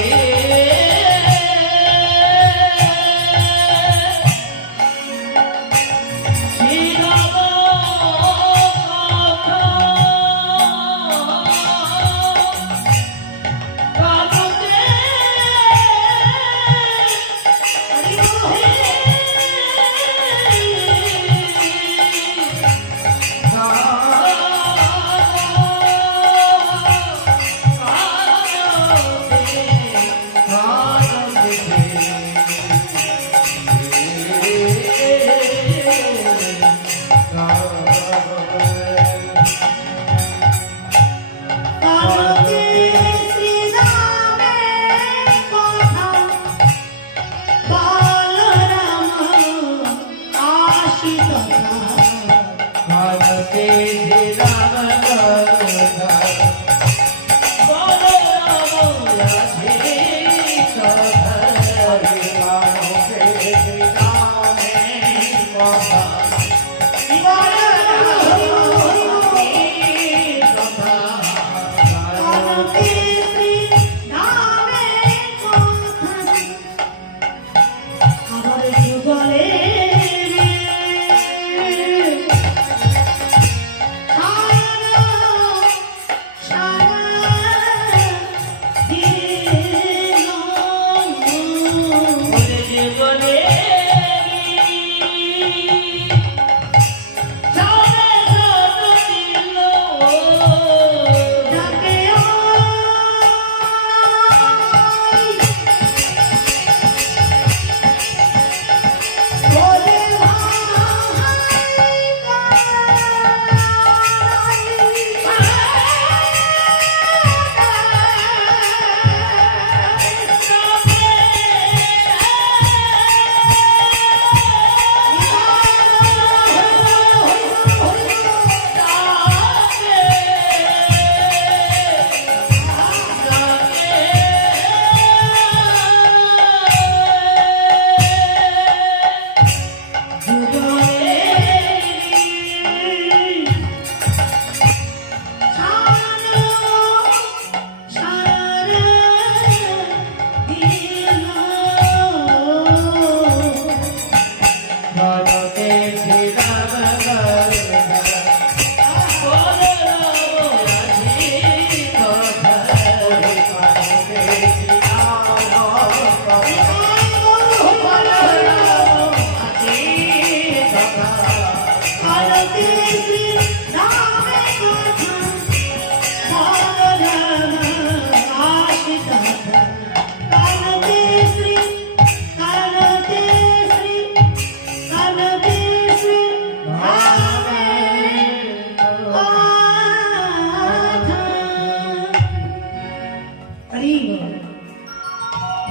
হরি বল।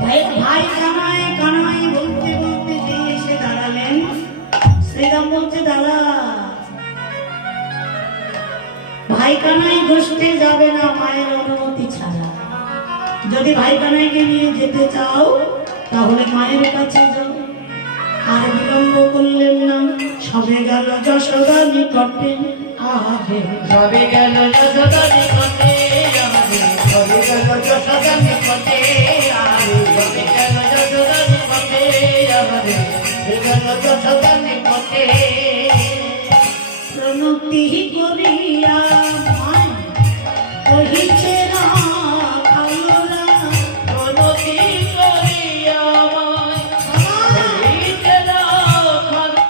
ভাই ভাই কানাই কানাই বলতে বলতে যে এসে দাঁড়ালেন, শ্রীরাম বলছে দাদা ভাই কানাই গোষ্ঠে যাবে না মায়ের অনুমতি ছাড়া। যদি ভাই কানাইকে নিয়ে যেতে চাও তাহলে মায়ের কাছে যাও। আর বিলম্ব করলেন না, সবে গেল যশোদা নিকটে। আহে সবে গেল যশোদা নিকটে আমাদের, সবে গেল যশোদা নিকটে আমাদের, সবে গেল যশোদা নিকটে আমাদের, সবে গেল যশোদা নিকটে। প্রণতি করিয়া মায় কহিছে না খালোরা, প্রণতি করিয়া আমায় কহিছে না খালোরা।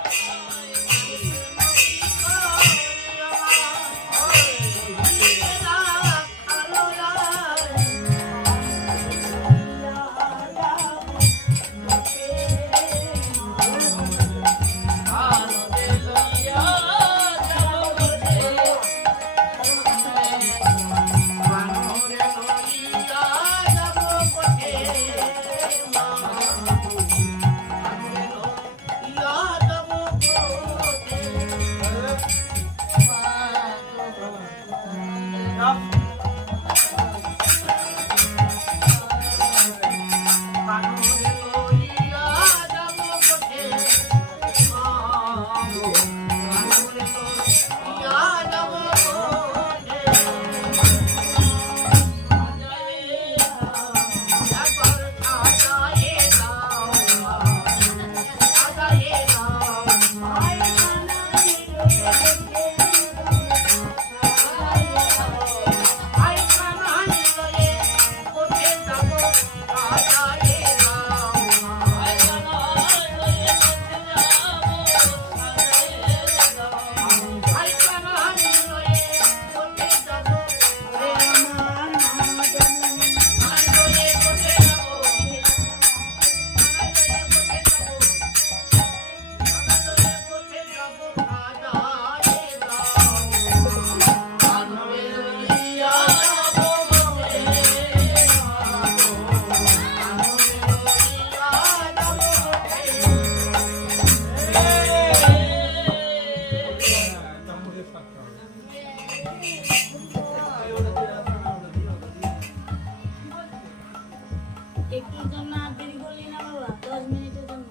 একটুর জন্য আর দেরি করলি না বাবা, 10 মিনিটের জন্য।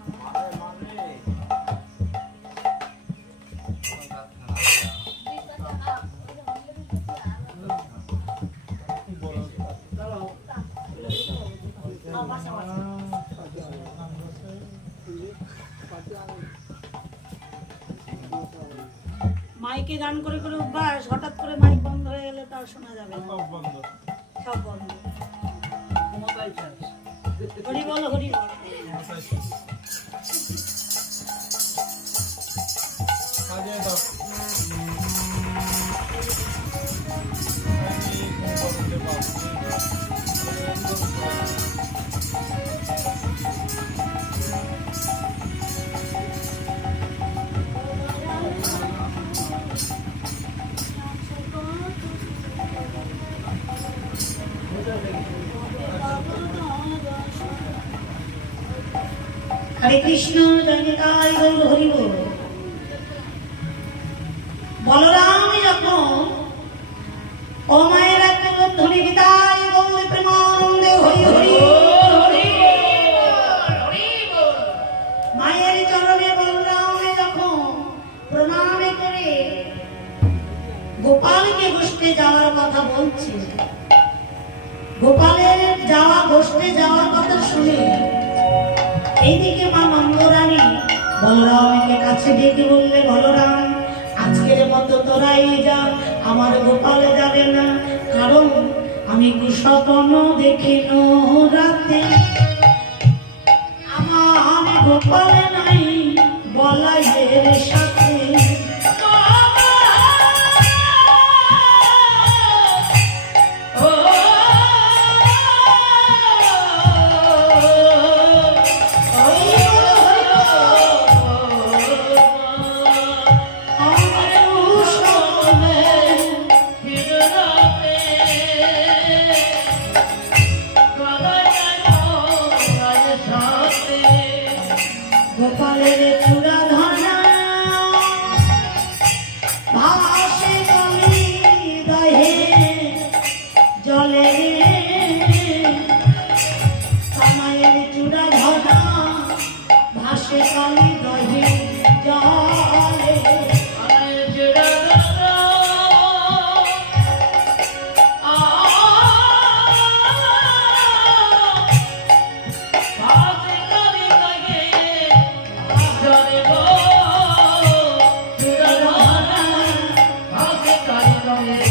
মাইকে গান করে করে অভ্যাস, হঠাৎ করে মাইক বন্ধ হয়ে গেলে তার শোনা যাবে না। সব বন্ধ। হরি বল হরি বল। হরে কৃষ্ণ জনিতাই গৌর হরি বল। বলরাম যখন ও মায়ের একটা ধ্বনি বিদায় গৌর প্রেমানন্দে হরি হরি মায়ের চরণে বলরামে যখন প্রণামে করে গোপালকে বসতে যাওয়ার কথা বলছে, গোপালের যাওয়া বসতে যাওয়ার কথা শুনে এইদিকে মা নন্দরানী বলরামকে কাছে ডেকে বললে, বলরাম আজকের মতো তোরাই যা, আমার গোপাল যাবে না, কারণ আমি কুস্বপ্ন দেখিন রাতে, আমার গোপাল নাই বলাইয়ের সাথে। রঙে